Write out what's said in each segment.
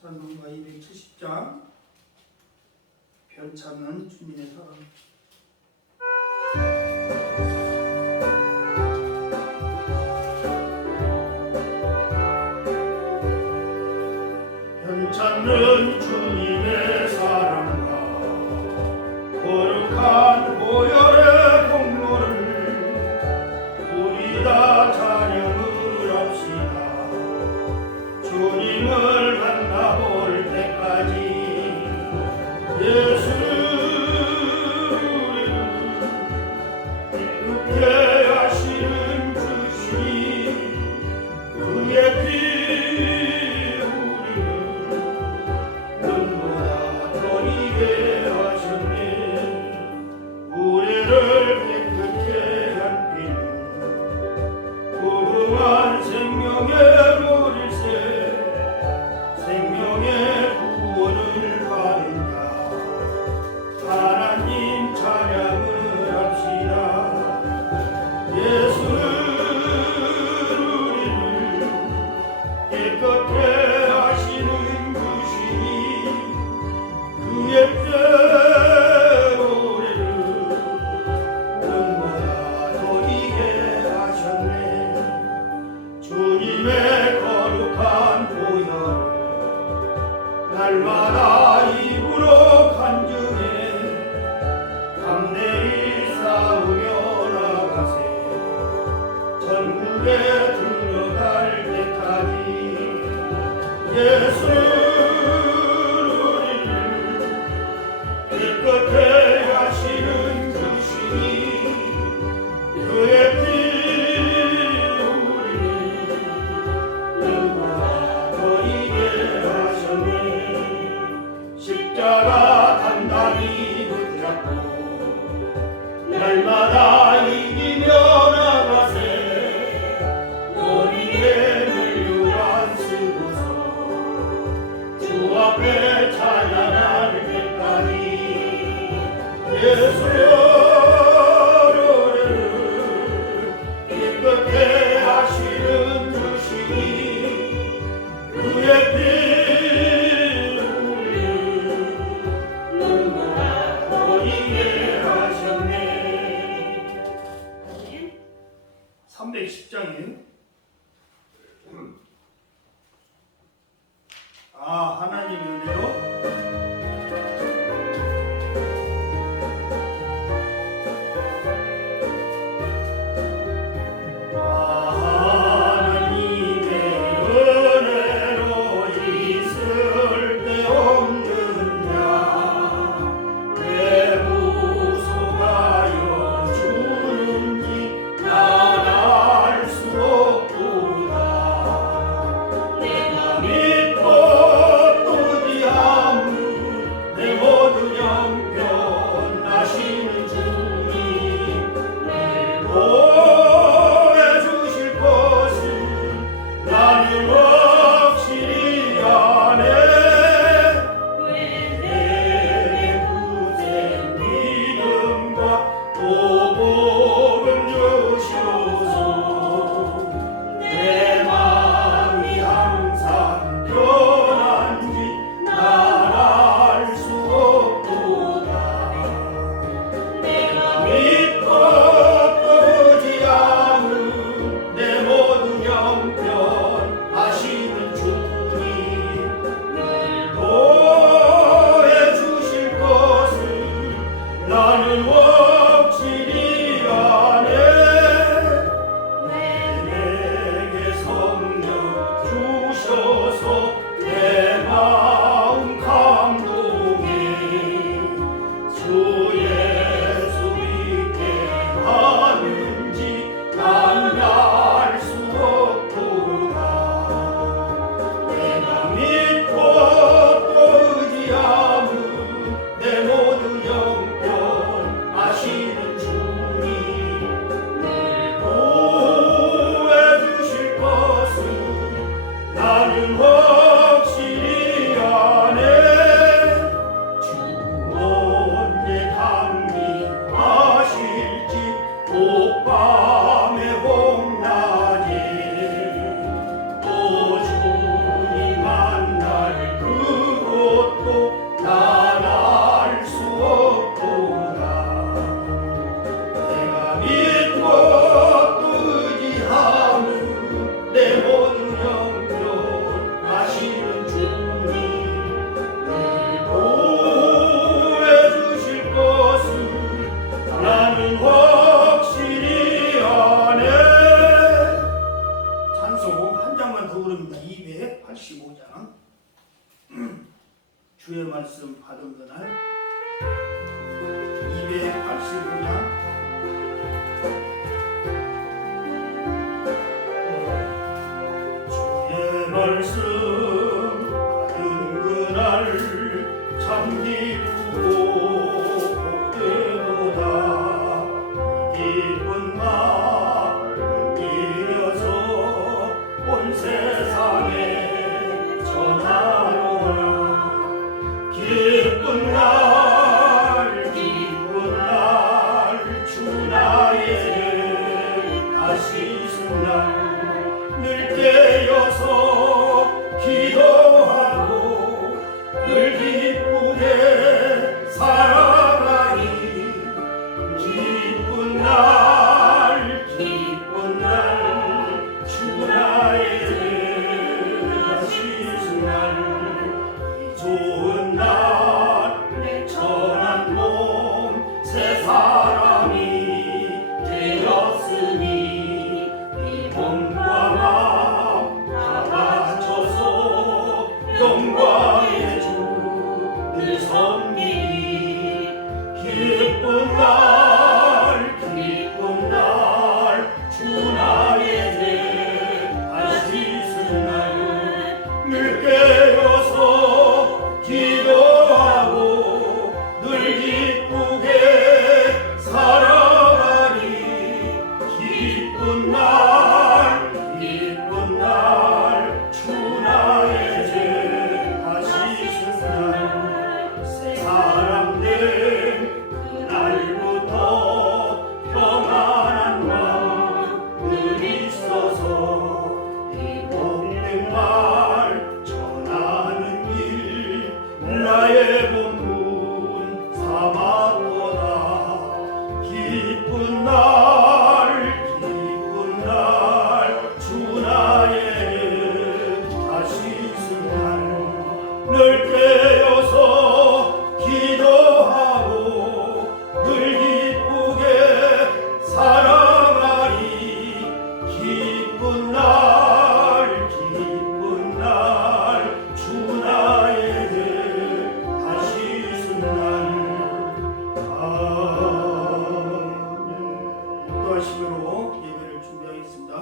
찬송가 270장 별찾는 주님의 사랑. 별찾는 주님의 사랑과 거룩한 보혈의 공로를 우리 다 찬양을 합시다. 주님을 만나볼 때까지 예수를 기쁘게 하시는 주시니 그의 피 우리를 눈보다 더 이게 하셨네. 우리를 깨끗게 한 피는 무궁한 생명의 물일새 생명의 구원을 받는다. 하나님 찬양을 합시다. 예수는 우리를 깨끗게 하시는 주시니 그의 뼈 우리를 눈보다 더 이게 하셨네. 주님의 거룩한 보혈을 날마다 입으로 간증해 담대히 싸우며 나가세. 전국에 들어갈 때까지 예수는 우리를 깨끗게 하시는 주시니 그의 피 우리를 눈보다 더 이게 하셨네. 십자가 단단히 붙잡고 날마다 이기며 나가세. 머리에 물류관 쓰고서 주 앞에 찬양할 때까지 예수를 깨끗게 하시는 주시니 그의 피 우리를 눈보다 더 이게 하셨네. 310장이에요. 하나님의 은혜로 있을 데 없는 자 왜 무소가여 주는지 난 알 수 없구나. 내가 믿고 또 주의 말씀 받은 그날 285장 주의 말씀 받은 그날 참 기쁘고 복되도다. 이 기쁜 마음을 이어서 온 세상에 전하노라. 기쁜 날 주 나의 다시 쓴날 늘 깨어서 기도하고 늘 기쁘게 살아가니 기쁜 날 주 나의 다시 쓴날 이 좋은 날 천한 몸 새 사람이 되었으니 이 몸과 마음 다 바쳐서 영광의 주 늘 섬기니 기쁜 날 주 나의 죄 다시 쓴 날 늘 깨어서 기도하고 늘 기쁘게 살아가니 기쁜 날 주 나의 죄 다시 쓴 날 새 사람 된 그날부터 평안한 마음 늘 있어서 이 복된 말 전하는 일 나의 본분 삼았도다. 기쁜 날 주 나의 다시 쓴 날 늘 깨어서 기도하고 늘 기쁘게 살아가니 기쁜 날 주 나의 다시 쓴 날. 아멘. 기도하심으로 예배를 준비하겠습니다.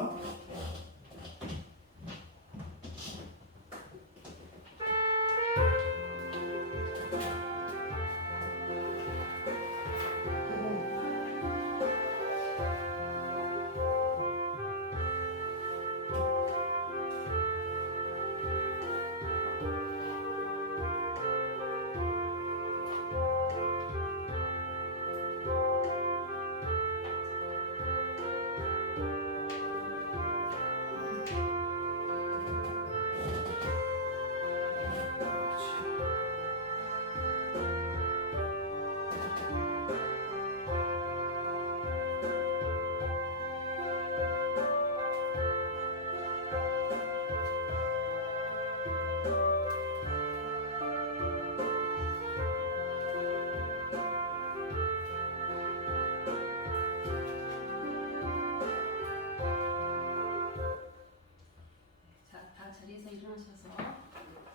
다 자리에서 일어나셔서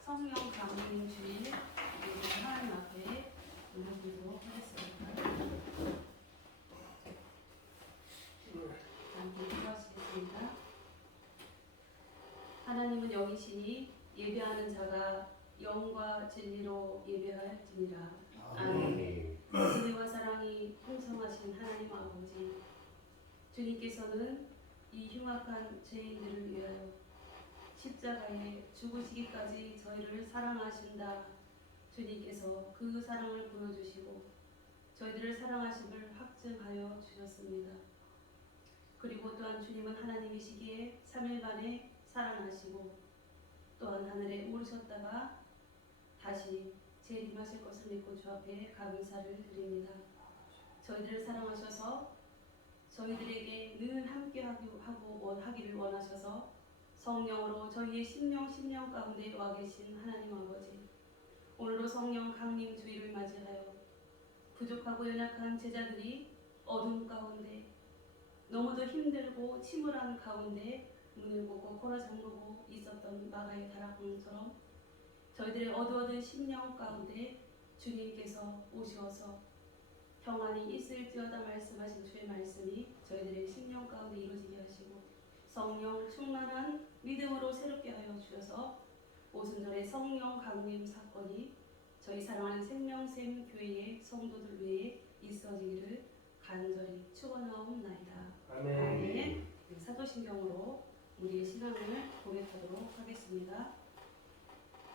성령 강림 주일 예배 하나님 앞에 올려드리도록 하겠습니다. 함께 기도하시겠습니다. 하나님은 영이시니 예배하는 자가 영과 진리로 예배할지니라. 아멘. 진리와 사랑이 풍성하신 하나님 아버지, 주님께서는 이 흉악한 죄인들을 위하여 십자가에 죽으시기까지 저희를 사랑하신다. 주님께서 그 사랑을 보여주시고 저희들을 사랑하심을 확증하여 주셨습니다. 그리고 또한 주님은 하나님이시기에 3일 만에 살아나시고 또한 하늘에 오르셨다가 다시 재림하실 것을 믿고 주 앞에 감사를 드립니다. 저희들을 사랑하셔서 저희들에게 늘 함께 하기를 원하셔서 성령으로 저희의 심령 가운데 와 계신 하나님 아버지, 오늘도 성령 강림 주일을 맞이하여 부족하고 연약한 제자들이 어둠 가운데 너무도 힘들고 침울한 가운데 문을 보고 코라 잠그고 있었던 마가의 다락방처럼 저희들의 어두워진 심령 가운데 주님께서 오셔서 평안이 있을지어다 말씀하신 주의 말씀이 저희들의 심령 가운데 이루어지게 하시고 성령 충만한 믿음으로 새롭게 하여 주셔서 오순절의 성령 강림 사건이 저희 사랑하는 생명샘 교회의 성도들 위해 있어지기를 간절히 축원하옵나이다. 아멘. 사도신경으로 우리의 신앙을 고백하도록 하겠습니다.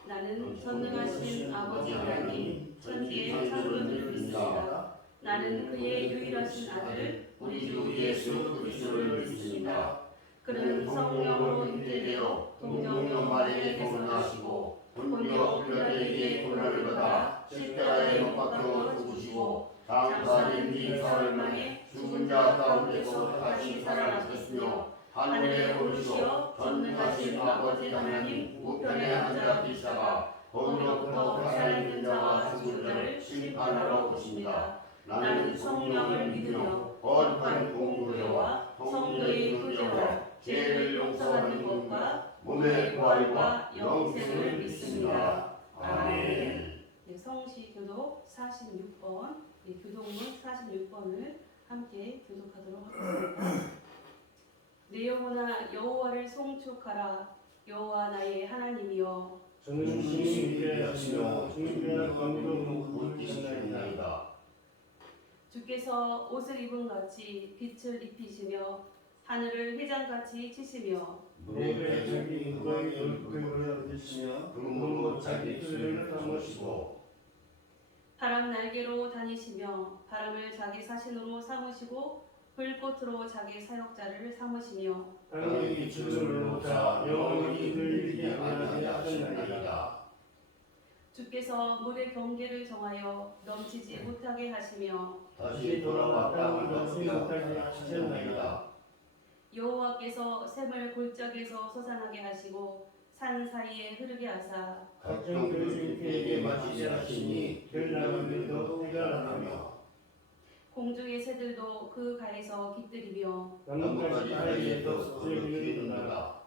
나는 전능하신 아버지 하나님 천지의 창조주를 믿습니다. 나는 그의 유일하신 아들 우리 주 예수 그리스도를 믿습니다. 그는 성령으로 잉태되어 동정녀 마리아에게서 나시고 본디오 빌라도에게 고난을 받아 십자가에 못 박혀 죽으시고 장사된 뒤 사흘 만에 죽은 자 가운데서 다시 살아나셨으며 하늘에 오르시어 전능하신 아버지 하나님 우편에 앉아 계시다가 거기로부터 살아있는 자와 죽은 자를 심판하러 오십니다. 나는 성령을 믿으며 거룩한 공교회와 성도의 교제와 죄를 용서하는 것과 몸의 부활과 영생을 믿습니다. 아멘. 성시 교독 46번, 교독문 46번을 함께 교독하도록 하겠습니다. 내 영혼아 여호와를 송축하라. 여호와 나의 하나님이여 저는 주님 위대하시며 주님의 권위로 곧 계시나이다. 주께서 옷을 입은 같이 빛을 입히시며 하늘을 회장같이 치시며 모래 자기 인과의 얼굴을 얻으시며 금으로 자기 입술을 감으시고 바람 날개로 다니시며 바람을 자기 사신으로 삼으시고 불꽃으로 자기 사역자를 삼으시며 땅에 기초를 놓자 영원히 흔들리지 아니하게 하셨나이다. 주께서 물의 경계를 정하여 넘치지 못하게 하시며 다시 돌아와 땅을 넘지 못하게 하셨나이다. 여호와께서 샘을 골짜기에서 솟아나게 하시고 산 사이에 흐르게 하사 각종 교주님께 마치게 하시니 별나무들도 해가 나며 공중의 새들도 그 가에서 깃들이며 나뭇가지 사이에도 즐기게 된다.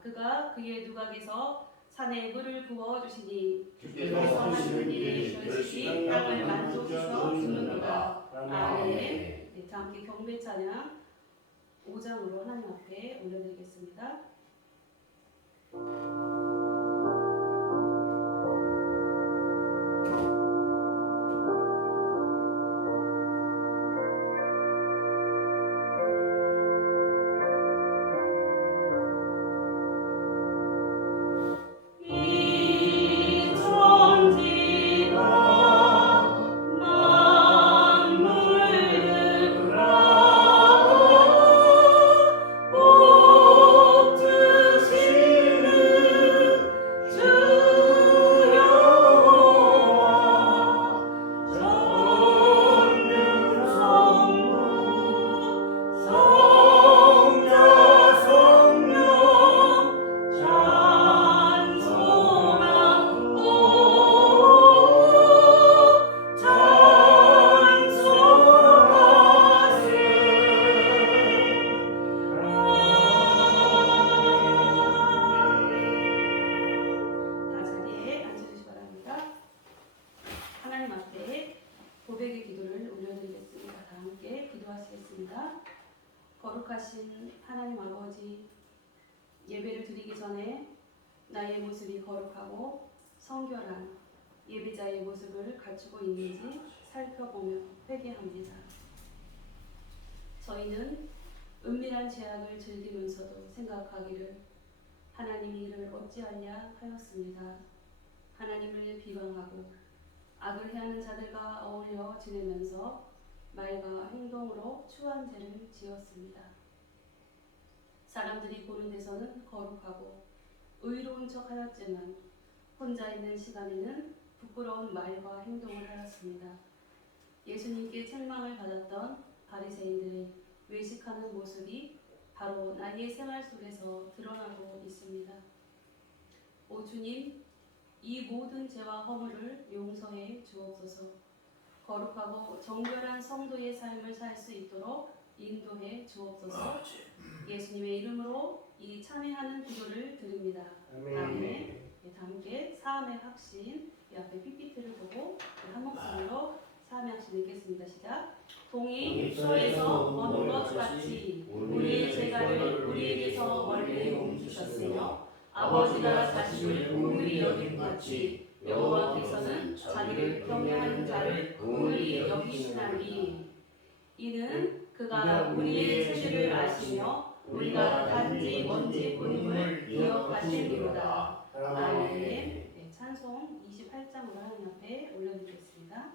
그가 그의 누각에서 산에 물을 부어 주시니 주께서 주께서 하시는 하시는 일이 일이 열심히 땅을 만족시켜 주는도다. 아멘. 네, 다 함께 경배 찬양 5장으로 하나님 앞에 올려드리겠습니다. 거룩하신 하나님 아버지, 예배를 드리기 전에 나의 모습이 거룩하고 성결한 예배자의 모습을 갖추고 있는지 살펴보며 회개합니다. 저희는 은밀한 죄악을 즐기면서도 생각하기를 하나님이 이를 어찌하냐 하였습니다. 하나님을 비방하고 악을 해하는 자들과 어울려 지내면서 말과 행동으로 추한 죄를 지었습니다. 사람들이 보는 데서는 거룩하고 의로운 척 하였지만 혼자 있는 시간에는 부끄러운 말과 행동을 하였습니다. 예수님께 책망을 받았던 바리새인들의 외식하는 모습이 바로 나의 생활 속에서 드러나고 있습니다. 오 주님, 이 모든 죄와 허물을 용서해 주옵소서. 거룩하고 정결한 성도의 삶을 살 수 있도록 인도해 주옵소서. 예수님의 이름으로 이 참회하는 기도를 드립니다. 아멘. 네, 다 함께 확신. 이 앞에 PPT를 보고 한 목소리로 사명신 읽겠습니다. 시작. 동이 소에서 먼 것 같이 우리의 재가를 우리에게서 멀리 옮기셨으며 아버지가 자식을 긍휼히 여긴 같이 여호와께서는 자기를 경외하는 자를 긍휼히 여기시나니 이는 그가 우리의 체질을 아시며 우리가 단지 먼지뿐임을 기억하시리로다. 아멘. 네, 찬송 28장으로 하나님 앞에 올려드리겠습니다.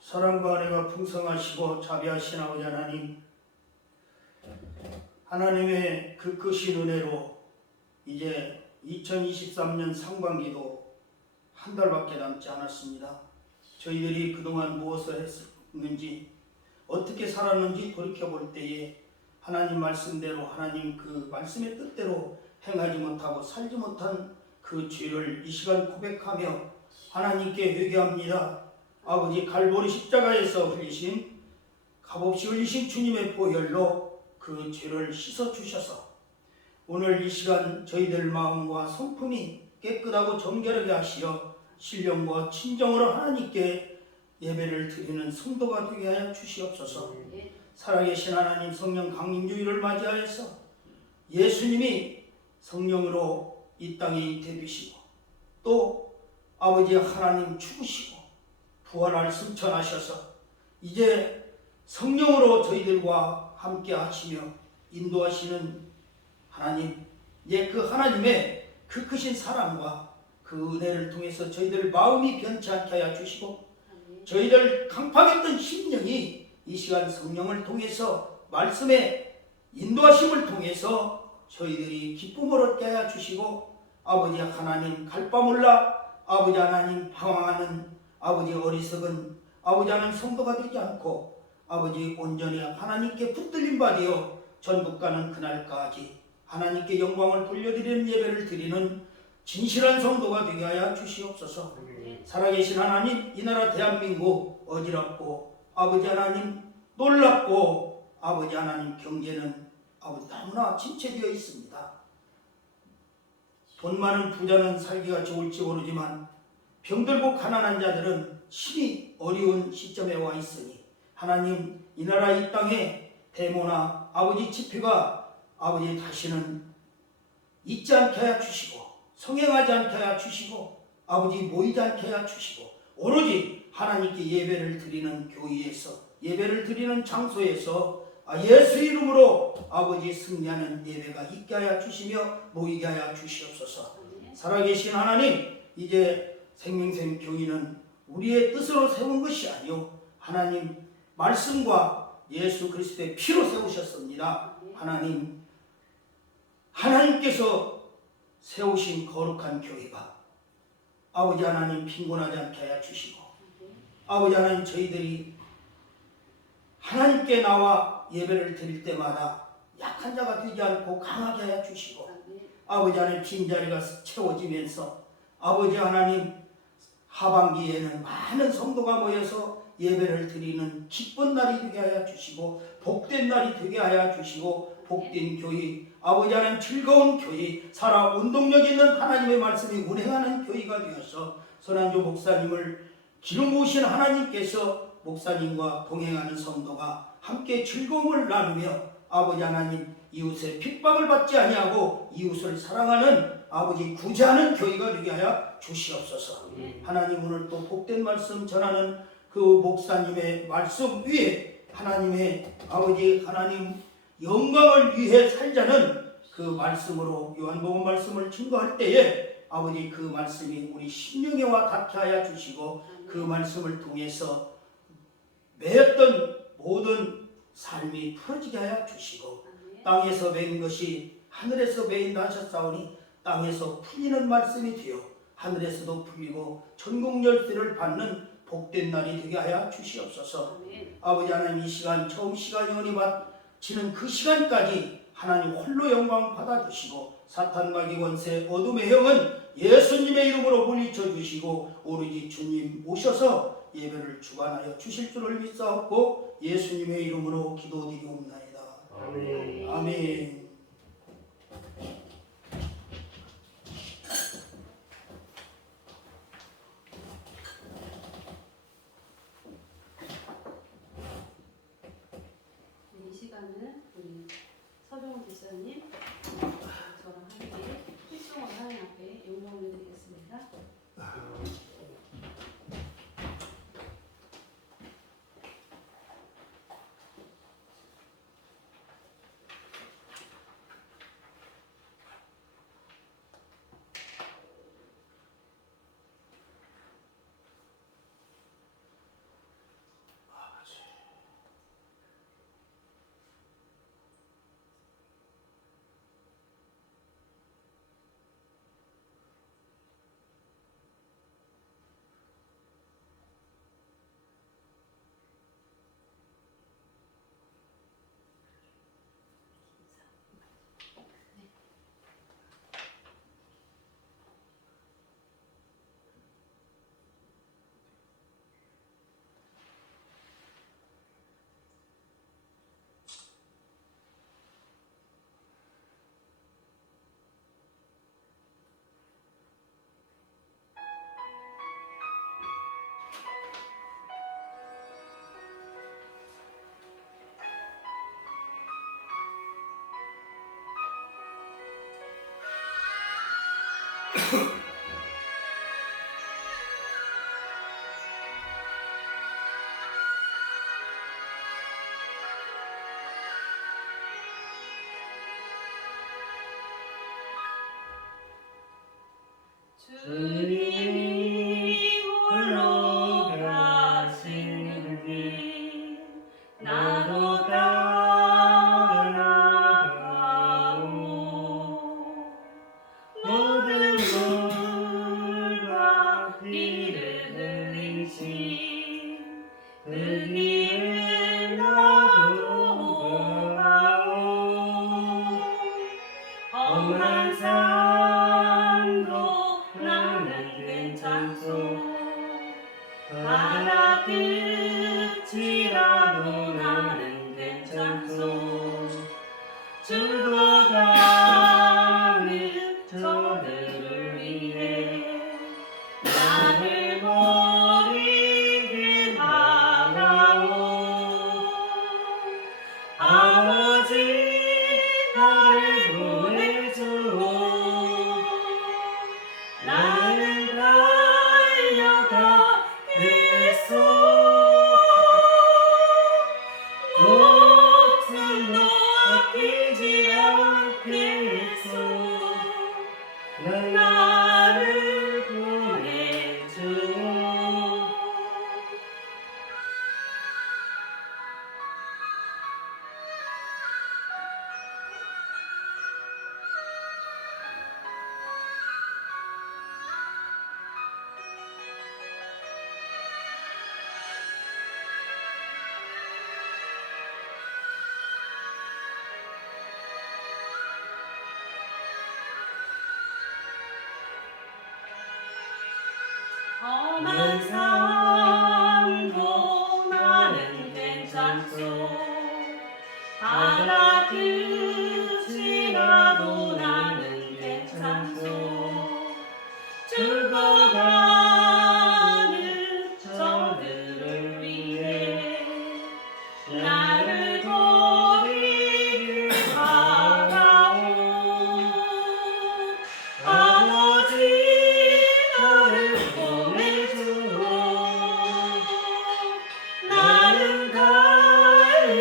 사랑과 은혜가 풍성하시고 자비하신 아버지 하나님, 하나님의 그 크신 은혜로 이제 2023년 상반기도 한 달밖에 남지 않았습니다. 저희들이 그동안 무엇을 했는지, 어떻게 살았는지 돌이켜볼 때에 하나님 말씀대로, 하나님 그 말씀의 뜻대로 행하지 못하고 살지 못한 그 죄를 이 시간 고백하며 하나님께 회개합니다. 아버지, 갈보리 십자가에서 흘리신, 값없이 흘리신 주님의 보혈로 그 죄를 씻어주셔서 오늘 이 시간 저희들 마음과 성품이 깨끗하고 정결하게 하시어 신령과 친정으로 하나님께 예배를 드리는 성도가 되게 하여 주시옵소서. 살아계신 하나님 성령 강림주의를 맞이하여서 예수님이 성령으로 이 땅에 잉태되시고 또 아버지 하나님 죽으시고 부활할 승천하셔서 이제 성령으로 저희들과 함께 하시며 인도하시는 하나님, 그 하나님의 그 크신 사랑과 그 은혜를 통해서 저희들 마음이 변치 않게 하여 주시고 저희들 강팍했던 심령이 이 시간 성령을 통해서 말씀의 인도하심을 통해서 저희들이 기쁨을 얻게 하여 주시고 아버지 하나님 갈 바 몰라 아버지 하나님 방황하는 아버지 어리석은 아버지 하나님 성도가 되지 않고 아버지 온전히 하나님께 붙들림 받으어 전국 가는 그날까지 하나님께 영광을 돌려드리는 예배를 드리는 진실한 성도가 되게 하여 주시옵소서. 살아계신 하나님, 이 나라 대한민국 어지럽고 아버지 하나님 놀랍고 아버지 하나님 경제는 아버지 너무나 침체되어 있습니다. 돈 많은 부자는 살기가 좋을지 모르지만 병들고 가난한 자들은 심히 어려운 시점에 와 있으니 하나님, 이 나라 이 땅에 데모나 아버지 집회가 아버지 다시는 있지 않게 하여 주시고 성행하지 않게 하여 주시고 아버지 모이지 않게 하여 주시고 오로지 하나님께 예배를 드리는 교회에서 예배를 드리는 장소에서 예수 이름으로 아버지 승리하는 예배가 있게 하여 주시며 모이게 하여 주시옵소서. 살아계신 하나님, 이제 생명샘 교회는 우리의 뜻으로 세운 것이 아니요 하나님 말씀과 예수 그리스도의 피로 세우셨습니다. 하나님, 하나님께서 세우신 거룩한 교회가 아버지 하나님 빈곤하지 않게 하여 주시고 아버지 하나님 저희들이 하나님께 나와 예배를 드릴 때마다 약한 자가 되지 않고 강하게 하여 주시고 아버지 하나님 빈자리가 채워지면서 아버지 하나님 하반기에는 많은 성도가 모여서 예배를 드리는 기쁜 날이 되게 하여 주시고 복된 날이 되게 하여 주시고 복된 교회 아버지 하나님 즐거운 교회 살아 운동력 있는 하나님의 말씀이 운행하는 교회가 되어서 선한조 목사님을 기름 부으신 하나님께서 목사님과 동행하는 성도가 함께 즐거움을 나누며 아버지 하나님 이웃의 핍박을 받지 아니하고 이웃을 사랑하는 아버지 구제하는 교회가 되게 하여 주시옵소서. 하나님 오늘 또 복된 말씀 전하는 그 목사님의 말씀 위에 하나님의 아버지 하나님 영광을 위해 살자는 그 말씀으로 요한복음 말씀을 증거할 때에 아버지 그 말씀이 우리 심령에 와 닿게 하여 주시고 그 말씀을 통해서 매였던 모든 삶이 풀어지게 하여 주시고 땅에서 매인 것이 하늘에서 매인다 하셨사오니 땅에서 풀리는 말씀이 되어 하늘에서도 풀리고 천국 열쇠를 받는 복된 날이 되게 하여 주시옵소서. 아버지 하나님 이 시간 처음 시간 영원히 바치는 그 시간까지 하나님 홀로 영광 받아주시고 사탄 마귀 권세 어둠의 형은 예수님의 이름으로 물리쳐 주시고 오로지 주님 오셔서 예배를 주관하여 주실 줄을 믿사옵고 예수님의 이름으로 기도드리옵나이다. 아멘. 아멘. 이 시간은 우리 서종훈 집사님 저랑 함께 필종을 하나님 앞에 영광을 드리겠습니다. 주님이 홀로 가시는 길 나도 따라가오 모든 물과 길을 흘리신 그 길을 나도 가오 험한 산도 나는 괜찮소 바다 끝이라도 나는 괜찮소. 죽어가는 저들을 위해 나를 버리게 하라오. 아버지 나를 보내주오. 나는 달려가겠소. 목숨도 아끼지 않겠소. 나를 보내주오. 험한 삶도 나는 괜찮소. 바다 끝이라도 나는 괜찮소. 죽어가는 저들을 위해 나를 버리길 바라오. 아버지 나를 보내주오. 나는 달려가겠소.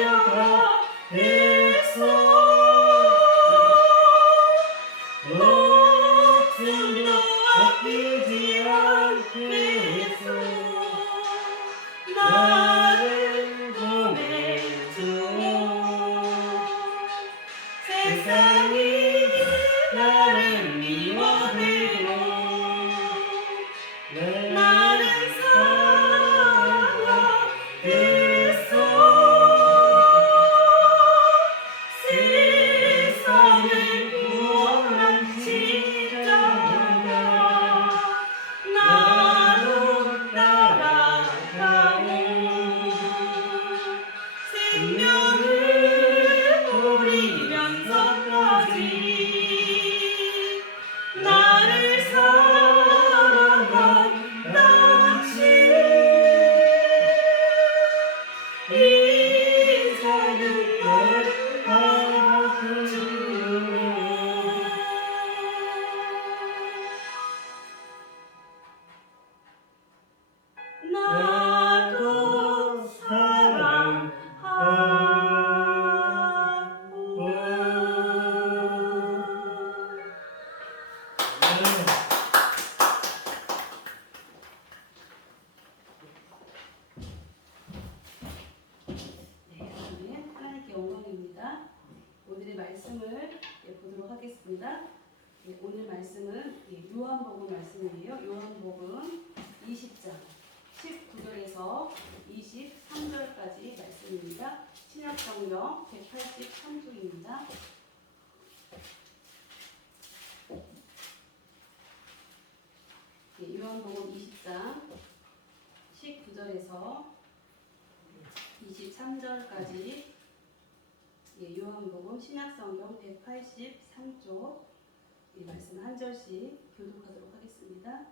목숨도 아끼지 않겠소. 나를 보내주오. 세상이 나를 미워해도 나는 사랑하겠소. 세상을 구원한 십자가 나도 따라가고 생명을 버리면서까지 나를 사랑한 당신 이제는 나를 알아주오. 나도 사랑하오. 네, 아멘. 하나님께 영광입니다. 오늘의 말씀을 보도록 하겠습니다. 네, 오늘 말씀은 요한복음 말씀이에요. 요한복음 20장 19절에서 23절까지 말씀입니다. 신약성경 183쪽입니다. 네, 요한복음 20장 19절에서 23절까지 요한복음 신약성경 183쪽 말씀 한 절씩 교독하도록 하겠습니다.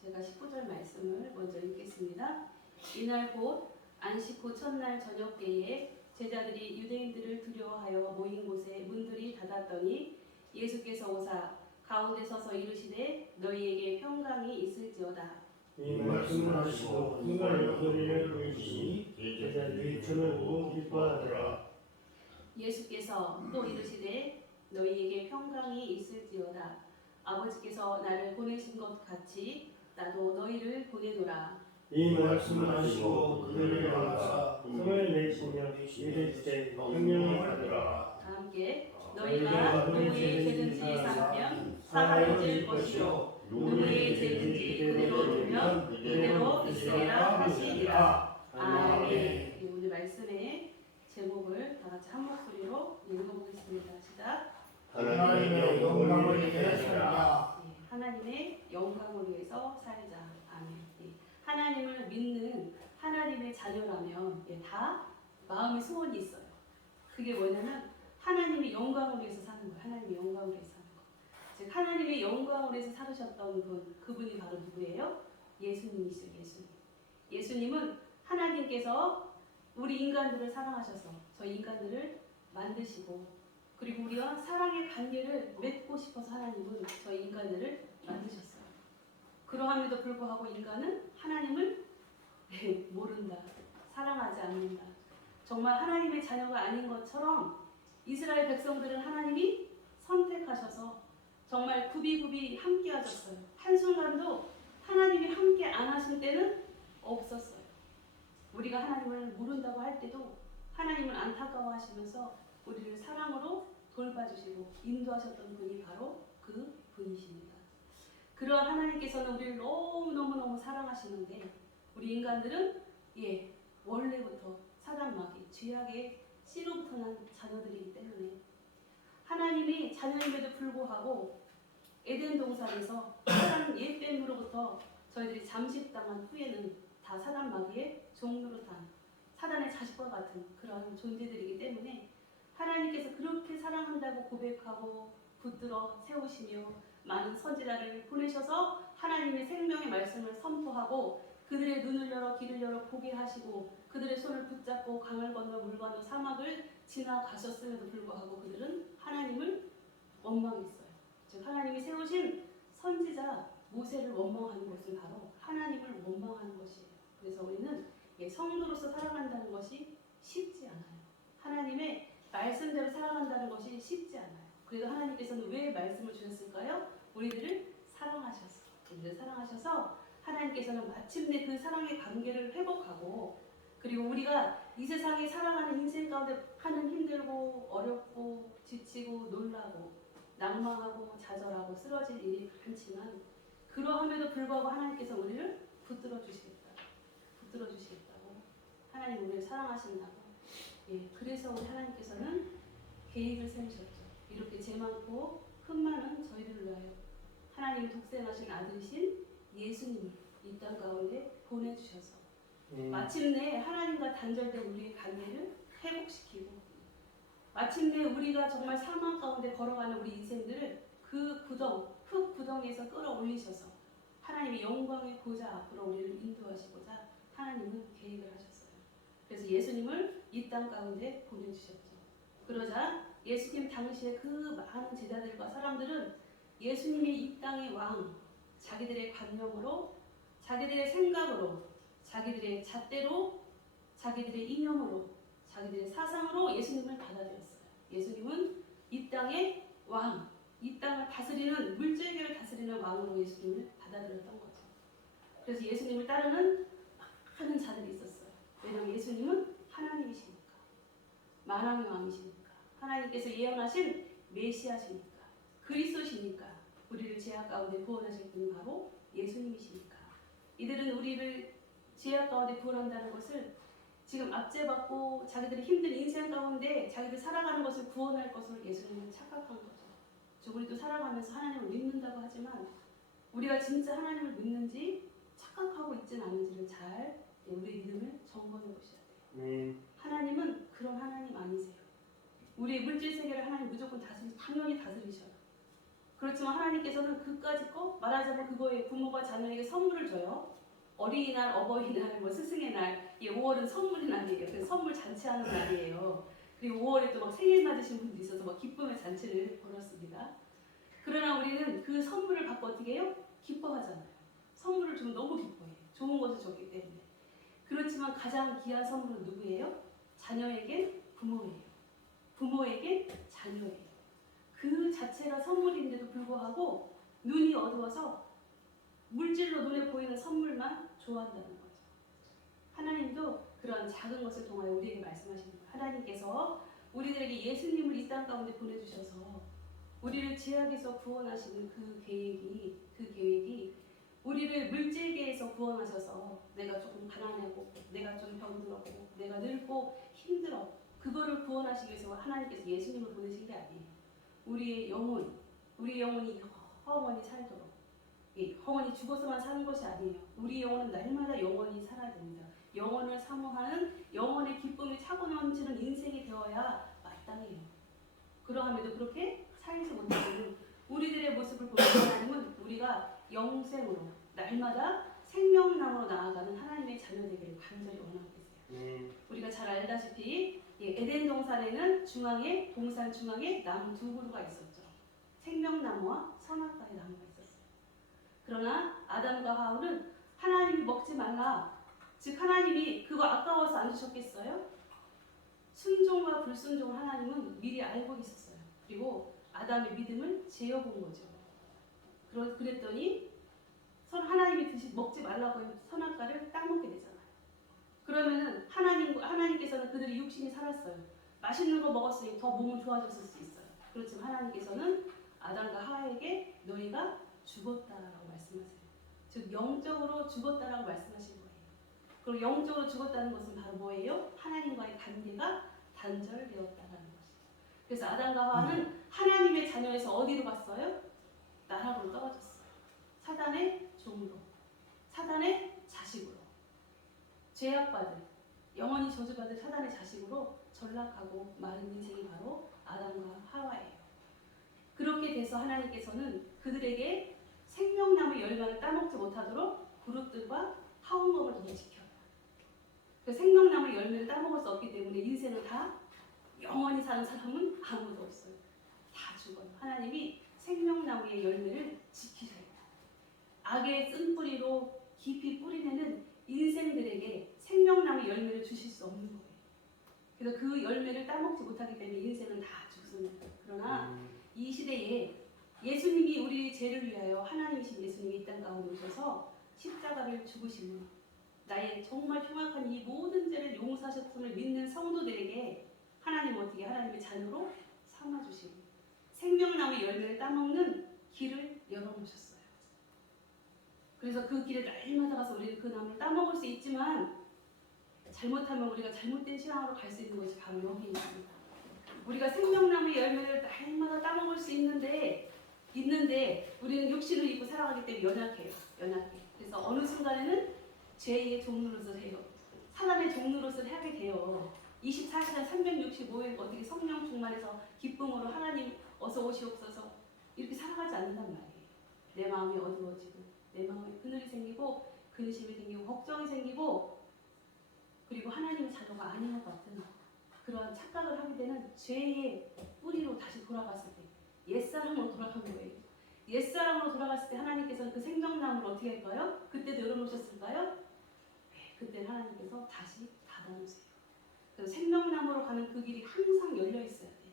제가 19절 말씀을 먼저 읽겠습니다. 이날 곧 안식 후 첫날 저녁때에 제자들이 유대인들을 두려워하여 모인 곳에 문들이 닫았더니 예수께서 오사 가운데 서서 이르시되 너희에게 평강이 있을지어다. 이 말씀을 하시고 눈을 거리를 보이시니 제자들이 저를 보고 기뻐하더라. 예수께서 또 이르시되 너희에게 평강이 있을지어다. 아버지께서 나를 보내신 것 같이 나도 너희를 보내노라. 이 말씀을 하시고 그들을 향하사 손을 내시며 이르시되 성령을 받으라. 다 함께 너희가 누구의 죄든지 삼으면 사하여질 것이요 누구의 죄든지 그대로 두면 그대로 있으리라 하시니라. 아멘. 오늘 말씀의 제목을 다 같이 한 목소리로 읽어보겠습니다. 시작. 하나님의 영광을 위해 살자. 하나님의 영광을 위해서 살자. 아멘. 자녀라면 다 마음의 소원이 있어요. 그게 뭐냐면 하나님의 영광을 위해서 사는 거예요. 하나님의 영광을 위해서 사는 거. 즉 하나님의 영광을 위해서 살으셨던 분, 그분이 바로 누구예요? 예수님이시죠. 예수님은 하나님께서 우리 인간들을 사랑하셔서 저희 인간들을 만드시고, 그리고 우리와 사랑의 관계를 맺고 싶어서 하나님은 저희 인간들을 만드셨어요. 그러함에도 불구하고 인간은 하나님을 모른다, 사랑하지 않는다. 정말 하나님의 자녀가 아닌 것처럼 이스라엘 백성들은 하나님이 선택하셔서 정말 굽이굽이 함께 하셨어요. 한순간도 하나님이 함께 안 하신 때는 없었어요. 우리가 하나님을 모른다고 할 때도 하나님을 안타까워하시면서 우리를 사랑으로 돌봐주시고 인도하셨던 분이 바로 그 분이십니다. 그러한 하나님께서는 우리를 너무너무 사랑하시는데 우리 인간들은 원래부터 사단 마귀, 죄악의 씨로부터 난 자녀들이기 때문에 하나님이 자녀임에도 불구하고 에덴 동산에서 사단 옛뱀으로부터 저희들이 잠식당한 후에는 다 사단 마귀의 종로로 탄 사단의 자식과 같은 그런 존재들이기 때문에 하나님께서 그렇게 사랑한다고 고백하고 붙들어 세우시며 많은 선지자를 보내셔서 하나님의 생명의 말씀을 선포하고 그들의 눈을 열어 귀를 열어 보게 하시고 그들의 손을 붙잡고 강을 건너 물 건너 사막을 지나가셨음에도 불구하고 그들은 하나님을 원망했어요. 즉 하나님이 세우신 선지자 모세를 원망하는 것은 바로 하나님을 원망하는 것이에요. 그래서 우리는 성도로서 살아간다는 것이 쉽지 않아요. 하나님의 말씀대로 살아간다는 것이 쉽지 않아요. 그래도 하나님께서는 왜 말씀을 주셨을까요? 우리들을 사랑하셔서. 우리를 사랑하셔서 하나님께서는 마침내 그 사랑의 관계를 회복하고 그리고 우리가 이 세상에 살아가는 인생 가운데 하는 힘들고 어렵고 지치고 놀라고 낭망하고 좌절하고 쓰러질 일이 많지만 그러함에도 불구하고 하나님께서 우리를 붙들어 주시겠다고 하나님 우리를 사랑하신다고 그래서 우리 하나님께서는 계획을 세우셨죠. 이렇게 죄 많고 흠 많은 저희들을 위하여 하나님이 독생하신 아들이신 예수님을 이 땅 가운데 보내주셔서 마침내 하나님과 단절된 우리의 관계를 회복시키고 마침내 우리가 정말 사망 가운데 걸어가는 우리 인생들을 그 구덩, 흙 구덩이에서 끌어올리셔서 하나님의 영광의 보좌 앞으로 우리를 인도하시고자 하나님은 계획을 하셨어요. 그래서 예수님을 이 땅 가운데 보내주셨죠. 그러자 예수님 당시에 그 많은 제자들과 사람들은 예수님이 이 땅의 왕, 자기들의 관념으로, 자기들의 생각으로, 자기들의 잣대로, 자기들의 이념으로, 자기들의 사상으로 예수님을 받아들였어요. 예수님은 이 땅의 왕, 이 땅을 다스리는, 물질계를 다스리는 왕으로 예수님을 받아들였던 거죠. 그래서 예수님을 따르는 많은 자들이 있었어요. 왜냐하면 예수님은 하나님이시니까, 만왕의 왕이시니까, 하나님께서 예언하신 메시아시니까, 그리스도시니까, 우리를 죄악 가운데 구원하실 분이 바로 예수님이시니까. 이들은 우리를 죄악 가운데 구원한다는 것을 지금 압제받고 자기들이 힘든 인생 가운데 자기들 살아가는 것을 구원할 것으로 예수님은 착각한 거죠. 우리도 살아가면서 하나님을 믿는다고 하지만 우리가 진짜 하나님을 믿는지 착각하고 있지는 않은지를 잘 우리의 믿음을 점검해 보셔야 돼요. 하나님은 그런 하나님 아니세요. 우리의 물질 세계를 하나님 무조건 당연히 다스리셔요. 그렇지만 하나님께서는 그까짓 거 말하자면 그거에 부모가 자녀에게 선물을 줘요. 어린이날, 어버이날, 스승의 날, 5월은 선물의 날이에요. 그래서 선물 잔치하는 날이에요. 그리고 5월에 또 막 생일 맞으신 분도 있어서 막 기쁨의 잔치를 벌였습니다. 그러나 우리는 그 선물을 받고 어떻게 해요? 기뻐하잖아요. 선물을 주면 너무 기뻐해요. 좋은 것을 줬기 때문에. 그렇지만 가장 귀한 선물은 누구예요? 자녀에게 부모예요. 부모에게 자녀예요. 그 자체가 선물인데도 불구하고 눈이 어두워서 물질로 눈에 보이는 선물만 좋아한다는 거죠. 하나님도 그런 작은 것을 통하여 우리에게 말씀하시는 거예요. 하나님께서 우리들에게 예수님을 이 땅 가운데 보내주셔서 우리를 죄악에서 구원하시는 그 계획이 우리를 물질계에서 구원하셔서 내가 조금 가난하고 내가 좀 병들었고 내가 늙고 힘들어 그거를 구원하시기 위해서 하나님께서 예수님을 보내신 게 아니에요. 우리의 영혼이 영원히 살도록 영원히 죽어서만 사는 것이 아니에요. 우리 영혼은 날마다 영원히 살아야 됩니다. 영혼을 사모하는 영혼의 기쁨이 차고 넘치는 인생이 되어야 마땅해요. 그러함에도 그렇게 살지 못하는 우리들의 모습을 보는 하나님은 우리가 영생으로 날마다 생명나무로 나아가는 하나님의 자녀 되기를 간절히 원하고 계세요. 우리가 잘 알다시피 에덴 동산에는 동산 중앙에 나무 두 그루가 있었죠. 생명나무와 선악과의 나무가 있었어요. 그러나 아담과 하울은 하나님이 먹지 말라, 즉 하나님이 그거 아까워서 안 주셨겠어요? 순종과 불순종을 하나님은 미리 알고 있었어요. 그리고 아담의 믿음을 재어본 거죠. 그랬더니 하나님이 먹지 말라고 한 선악과를 따먹게 되잖아요. 그러면은 하나님께서는 그들이 육신이 살았어요. 맛있는 거 먹었으니 더 몸은 좋아졌을 수 있어요. 그렇지만 하나님께서는 아담과 하와에게 너희가 죽었다라고 말씀하세요. 즉 영적으로 죽었다라고 말씀하신 거예요. 그리고 영적으로 죽었다는 것은 바로 뭐예요? 하나님과의 관계가 단절되었다라는 것이죠. 그래서 아담과 하와는 하나님의 자녀에서 어디로 갔어요? 나락으로 떨어졌어요. 사단의 종으로, 사단의 자식으로, 죄악받을, 영원히 저주받을 사단의 자식으로 전락하고 마른 인생이 바로 아담과 하와예요. 그렇게 돼서 하나님께서는 그들에게 생명나무 열매를 따먹지 못하도록 그룹들과 하원법을 더 지켜요. 그 생명나무 열매를 따먹을 수 없기 때문에 인생은 다 영원히 사는 사람은 아무도 없어요. 다 죽어요. 하나님이 생명나무의 열매를 지키셔야 돼요. 악의 쓴뿌리로 깊이 뿌리내는 인생들에게 생명나무 열매를 주실 수 없는 거예요. 그래서 그 열매를 따먹지 못하기 때문에 인생은 다 죽습니다. 그러나 이 시대에 예수님이 우리 죄를 위하여 하나님이신 예수님이 이 땅 가운데 오셔서 십자가를 죽으시며 나의 정말 흉악한 이 모든 죄를 용서하셨음을 믿는 성도들에게 하나님은 어떻게 하나님의 자녀로 삼아주시고 생명나무 열매를 따먹는 길을 열어놓으셨어요. 그래서 그 길에 날마다 가서 우리는 그 나무를 따먹을 수 있지만 잘못하면 우리가 잘못된 신앙으로 갈 수 있는 것이 바로 여기 있습니다. 우리가 생명나무의 열매를 날마다 따먹을 수 있는데 우리는 육신을 입고 살아가기 때문에 연약해요. 그래서 어느 순간에는 죄의 종노릇을 해요. 사단의 종노릇을 하게 돼요. 24시간 365일 어떻게 성령 충만해서 기쁨으로 하나님 어서 오시옵소서 이렇게 살아가지 않는단 말이에요. 내 마음이 어두워지고 내 마음에 그늘이 생기고 근심이 생기고 걱정이 생기고 그리고 하나님의 자녀가 아닌 것 같은 그런 착각을 하게 되는 죄의 뿌리로 다시 돌아갔을 때 옛사람으로 돌아간 거예요. 옛사람으로 돌아갔을 때 하나님께서는 그 생명나무를 어떻게 할까요? 그때도 열어놓으셨을까요? 네, 그때 하나님께서 다시 닫아놓으세요. 그래서 생명나무로 가는 그 길이 항상 열려 있어야 돼요.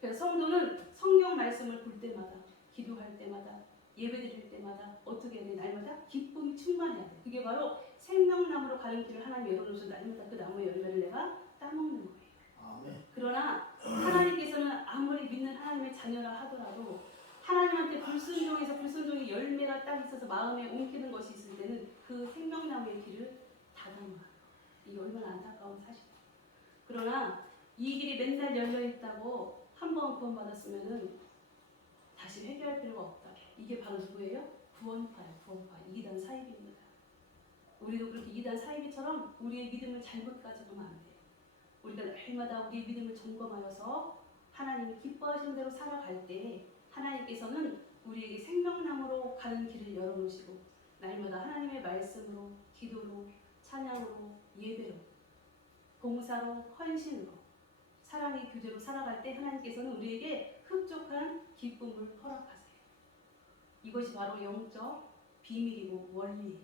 그래서 성도는 성경 말씀을 볼 때마다, 기도할 때마다, 예배드릴 때마다 어떻게 해야 돼? 날마다 기쁨이 충만해야 돼. 그게 바로 생명나무로 가는 길을 하나님 열어놓으셔서 날마다 그 나무의 열매를 내가 따먹는 거예요. 아멘. 그러나 하나님께서는 아무리 믿는 하나님의 자녀라 하더라도 하나님한테 불순종의 열매가 딱 있어서 마음에 옮기는 것이 있을 때는 그 생명나무의 길을 닫아놔요. 이게 얼마나 안타까운 사실이에요. 그러나 이 길이 맨날 열려있다고 한 번 구원받았으면은 다시 회개할 필요가 없다. 이게 바로 누구예요? 구원파예요. 구원파. 이단 사이비입니다. 우리도 그렇게 이단 사이비처럼 우리의 믿음을 잘못 가져가면 안 돼요. 우리가 날마다 우리의 믿음을 점검하여서 하나님이 기뻐하시는 대로 살아갈 때 하나님께서는 우리에게 생명나무로 가는 길을 열어놓으시고 날마다 하나님의 말씀으로, 기도로, 찬양으로, 예배로, 봉사로, 헌신으로, 사랑의 교제로 살아갈 때 하나님께서는 우리에게 흡족한 기쁨을 허락하세요. 이것이 바로 영적 비밀이고 원리예요.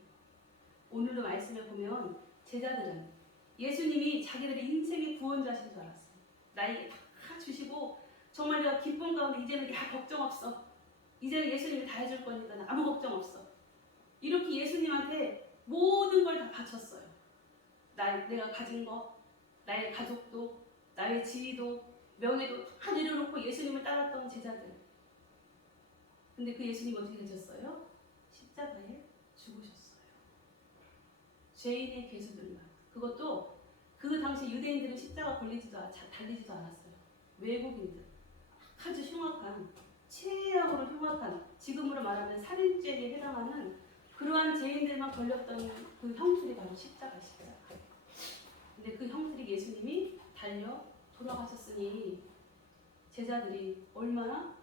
오늘도 말씀을 보면 제자들은 예수님이 자기들의 인생의 구원자신 줄 알았어요. 나에게 다 주시고 정말 내가 기쁨 가운데 이제는 야 걱정 없어. 이제는 예수님이 다 해줄 거니까 나 아무 걱정 없어. 이렇게 예수님한테 모든 걸 다 바쳤어요. 내가 가진 거, 나의 가족도, 나의 지위도, 명예도 다 내려놓고 예수님을 따랐던 제자들. 근데 그 예수님 어떻게 되셨어요? 십자가에 죽으셨어요. 죄인의 괴수들만. 그것도 그 당시 유대인들은 십자가 달리지도 않았어요. 외국인들. 아주 흉악한 최악으로 흉악한, 지금으로 말하면 살인죄에 해당하는 그러한 죄인들만 걸렸던 그 형술이 바로 십자가. 근데 그 형술이 예수님이 달려 돌아가셨으니 제자들이 얼마나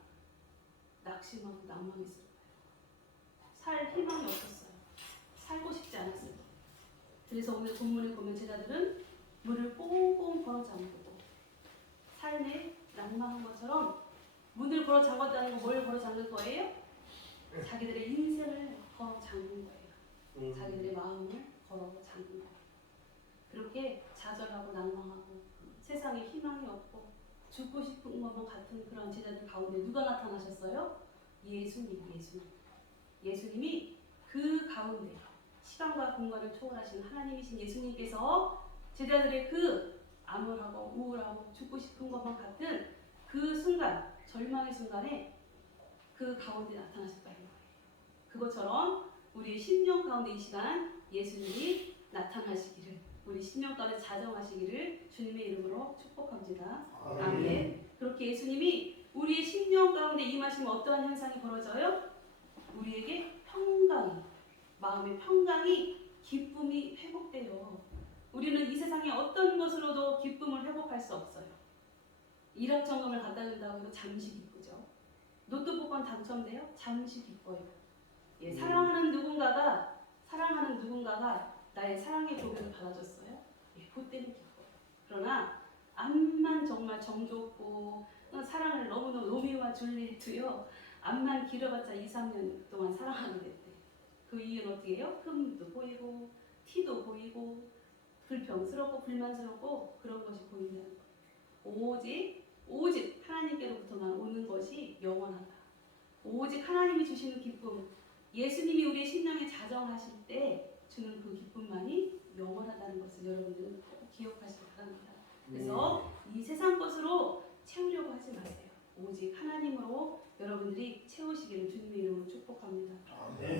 낙심하고 낭망했을까요? 살 희망이 없었어요. 살고 싶지 않았어요. 그래서 오늘 본문에 보면 제자들은 문을 꽁꽁 걸어 잠그고 삶에 낭망한 것처럼 문을 걸어 잠갔다는 거 뭘 걸어 잠글 거예요? 자기들의 인생을 걸어 잠근 거예요. 자기들의 마음을 걸어 잠근 거예요. 그렇게 좌절하고 낭망하고 세상에 희망이 없고 죽고 싶은 것만 같은 그런 제자들 가운데 누가 나타나셨어요? 예수님이 그 가운데 시간과 공간을 초월하신 하나님이신 예수님께서 제자들의 그 암울하고 우울하고 죽고 싶은 것만 같은 그 순간, 절망의 순간에 그 가운데 나타나셨다는 거예요. 그것처럼 우리의 심령 가운데 이 시간 예수님이 나타나시기를, 우리 심령 가운데 자정하시기를 주님의 이름으로 축복합니다. 아멘. 그렇게 예수님이 우리의 심령 가운데 임하시면 어떠한 현상이 벌어져요? 우리에게 평강이, 마음의 평강이, 기쁨이 회복돼요. 우리는 이 세상의 어떤 것으로도 기쁨을 회복할 수 없어요. 일확천금을 갖다 준다고 해도 잠시 기쁘죠. 로또 복권 당첨돼요? 잠시 기뻐요. 예, 사랑하는 누군가가 나의 사랑의 고백을 받아줬어요. 예, 그때는 기뻐요. 그러나 암만 정말 정좋고 사랑을 너무너무 로미오와 줄리엣도요. 암만 길어봤자 2, 3년 동안 사랑하게 됐대. 그 이유는 어떻게 해요? 흠도 보이고 티도 보이고 불평스럽고 불만스럽고 그런 것이 보인다는 거예요. 오직 하나님께로부터만 오는 것이 영원하다. 오직 하나님이 주시는 기쁨, 예수님이 우리의 심령에 자정하실 때 주는 그 기쁨만이 영원하다는 것을 여러분들은 꼭 기억하시기 바랍니다. 그래서 이 세상 것으로 채우려고 하지 마세요. 오직 하나님으로 여러분들이 채우시기를 주님의 이름으로 축복합니다.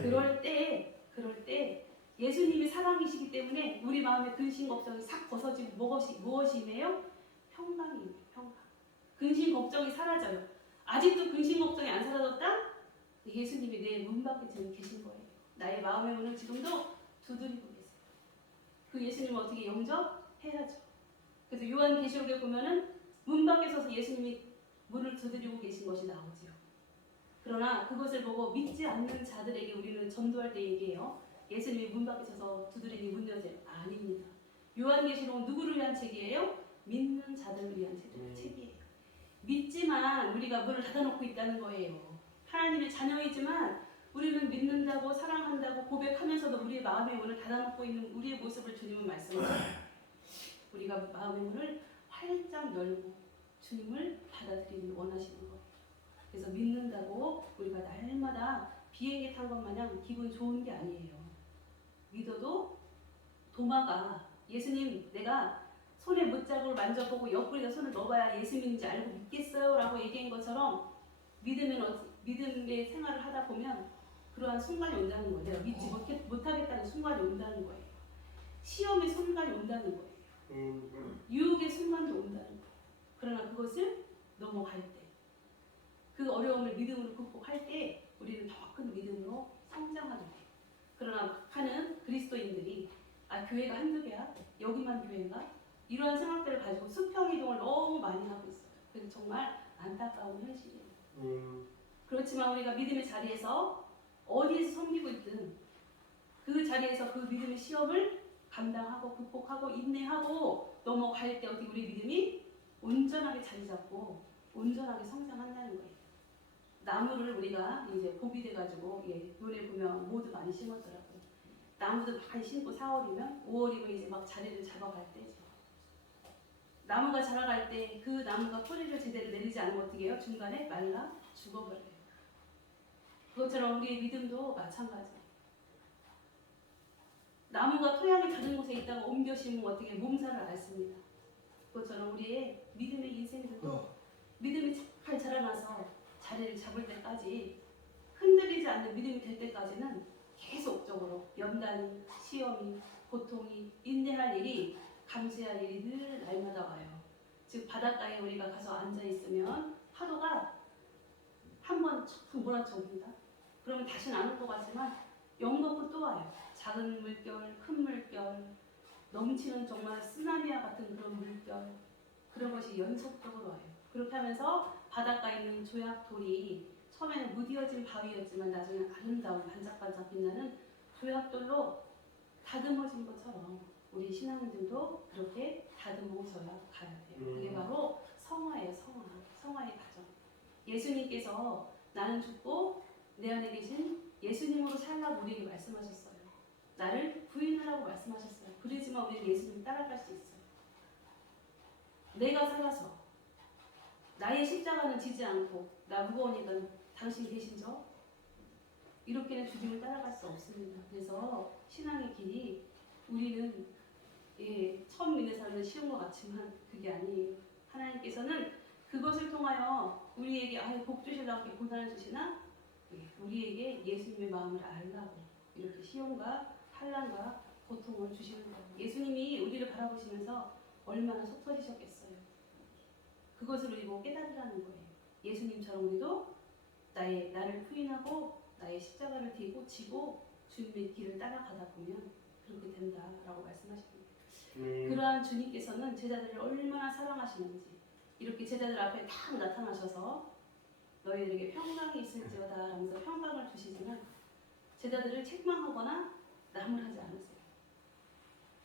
그럴 때 예수님이 사랑이시기 때문에 우리 마음의 근심 걱정이 싹 벗어지고 무엇이네요? 평강이에요. 평강. 근심 걱정이 사라져요. 아직도 근심 걱정이 안 사라졌다? 예수님이 내 문 밖에 지금 계신 거예요. 나의 마음의 문을 지금도 두드리고 계세요. 그 예수님을 어떻게 영접해야죠. 그래서 요한계시록에 보면은 문 밖에 서서 예수님이 문을 두드리고 계신 것이 나오죠. 그러나 그것을 보고 믿지 않는 자들에게 우리는 전도할 때 얘기해요. 예수님이 문 밖에 서서 두드리니 문 여세요. 아닙니다. 요한계시록은 누구를 위한 책이에요? 믿는 자들을 위한 책이에요. 믿지만 우리가 문을 닫아놓고 있다는 거예요. 하나님의 자녀이지만 우리는 믿는다고 사랑한다고 고백하면서도 우리의 마음의 문을 닫아놓고 있는 우리의 모습을 주님은 말씀하세요. 우리가 마음의 문을 활짝 열고 주님을 받아들이는 원하시는 거예요. 그래서 믿는다고 우리가 날마다 비행기 탄 것 마냥 기분 좋은 게 아니에요. 믿어도 도마가 예수님 내가 손에 못자국을 만져보고 옆구리에 손을 넣어봐야 예수님인지 알고 믿겠어요 라고 얘기한 것처럼 믿음의 생활을 하다 보면 그러한 순간이 온다는 거예요. 믿지 못하겠다는 순간이 온다는 거예요. 시험의 순간이 온다는 거예요. 유혹의 순간도 온다는 거예요. 그러나 그것을 넘어갈 때, 그 어려움을 믿음으로 극복할 때 우리는 더 큰 믿음으로 성장하게 돼요. 그러나 하는 그리스도인들이 교회가 한두 개야? 여기만 교회인가? 이러한 생각들을 가지고 수평이동을 너무 많이 하고 있어요. 그래서 정말 안타까운 현실이에요. 그렇지만 우리가 믿음의 자리에서 어디에서 섬기고 있든 그 자리에서 그 믿음의 시험을 감당하고 극복하고 인내하고 넘어갈 때 어떻게 우리 믿음이 온전하게 자리 잡고 온전하게 성장한다는 거예요. 나무를 우리가 이제 봄이 돼가지고 논에 보면 모두 많이 심었더라고요. 나무도 많이 심고 4월이면 5월이면 이제 막 자리를 잡아갈 때죠. 나무가 자라갈 때 그 나무가 뿌리를 제대로 내리지 않으면 어떻게 해요? 중간에 말라 죽어버려요. 그것처럼 우리의 믿음도 마찬가지예요. 나무가 토양이 다른 곳에 있다가 옮겨 심으면 어떻게 몸살을 앓습니다. 그것처럼 우리의 믿음의 인생들도 믿음이 잘 자라나서 자리를 잡을 때까지 흔들리지 않는 믿음이 될 때까지는 계속적으로 연단이, 시험이, 고통이, 인내할 일이, 감수할 일이 늘 날마다 와요. 즉 바닷가에 우리가 가서 앉아 있으면 파도가 한 번 몰아쳐옵니다. 그러면 다시는 안 올 것 같지만 넉넉히 또 와요. 작은 물결, 큰 물결, 넘치는 정말 쓰나미와 같은 그런 물결, 그런 것이 연속적으로 와요. 그렇게 하면서 바닷가에 있는 조약돌이 처음에는 무디어진 바위였지만 나중에 아름다운 반짝반짝 빛나는 조약돌로 다듬어진 것처럼 우리 신앙인들도 그렇게 다듬어져야 가야 돼요. 그게 바로 성화예요. 성화의 과정. 예수님께서 나는 죽고 내 안에 계신 예수님으로 살라고 우리에게 말씀하셨어요. 나를 부인하라고 말씀하셨어요. 그러지만 우리는 예수님 따라갈 수 있어요. 내가 살아서 나의 십자가는 지지 않고 나 무거우니까 당신 계신저? 이렇게는 주님을 따라갈 수 없습니다. 그래서 신앙의 길이 우리는 처음 믿는 사람은 쉬운 것 같지만 그게 아니에요. 하나님께서는 그것을 통하여 우리에게 복 주시려고 이렇게 고난을 주시나? 우리에게 예수님의 마음을 알라고 이렇게 시험과 환난과 고통을 주시는 거예요. 예수님이 우리를 바라보시면서 얼마나 속 터지셨겠어요. 그것을 우리 보고 깨달으라는 거예요. 예수님처럼 우리도 나를 부인하고 나의 십자가를 지고 주님의 길을 따라가다 보면 그렇게 된다라고 말씀하십니다. 그러한 주님께서는 제자들을 얼마나 사랑하시는지 이렇게 제자들 앞에 딱 나타나셔서 너희들에게 평강이 있을지어다 하면서 평강을 주시지만 제자들을 책망하거나 나무라지 않으세요.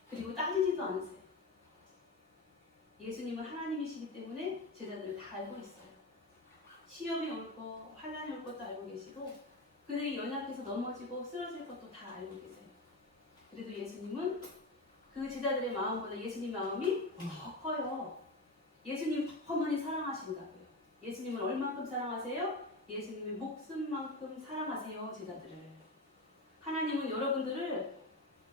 그리고 따지지도 않으세요. 예수님은 하나님이시기 때문에 제자들을 다 알고 있어요. 시험이 올 것, 환난이 올 것도 알고 계시고 그들이 연약해서 넘어지고 쓰러질 것도 다 알고 계세요. 그래도 예수님은 그 제자들의 마음보다 예수님 마음이 더 커요. 예수님 더 많이 사랑하신다고요. 예수님을 얼만큼 사랑하세요? 예수님의 목숨만큼 사랑하세요, 제자들을. 하나님은 여러분들을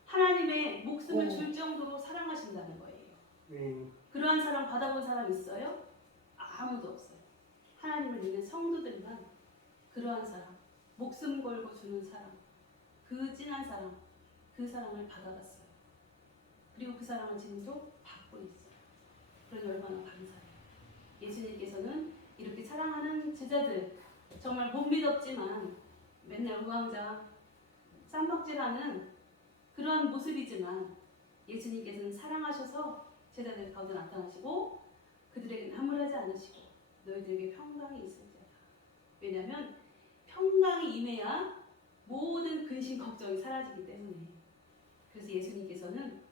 하나님의 목숨을 줄 정도로 사랑하신다는 거예요. 그러한 사랑 받아본 사람 있어요? 아무도 없어요. 하나님을 믿는 성도들만 그러한 사랑, 목숨 걸고 주는 사랑, 그 진한 사랑, 그 사랑을 받아봤어요. 그리고 그 사랑을 지금도 받고 있어요. 그러니 얼마나 감사해요. 예수님께서는 이렇게 사랑하는 제자들, 정말 못 믿었지만 맨날 우왕좌왕 쌈박질하는 그런 모습이지만 예수님께서는 사랑하셔서 제자들 가운데 나타나시고 그들에게 나무라지 않으시고 너희들에게 평강이 있을지어다. 왜냐하면 평강이 임해야 모든 근심 걱정이 사라지기 때문에. 그래서 예수님께서는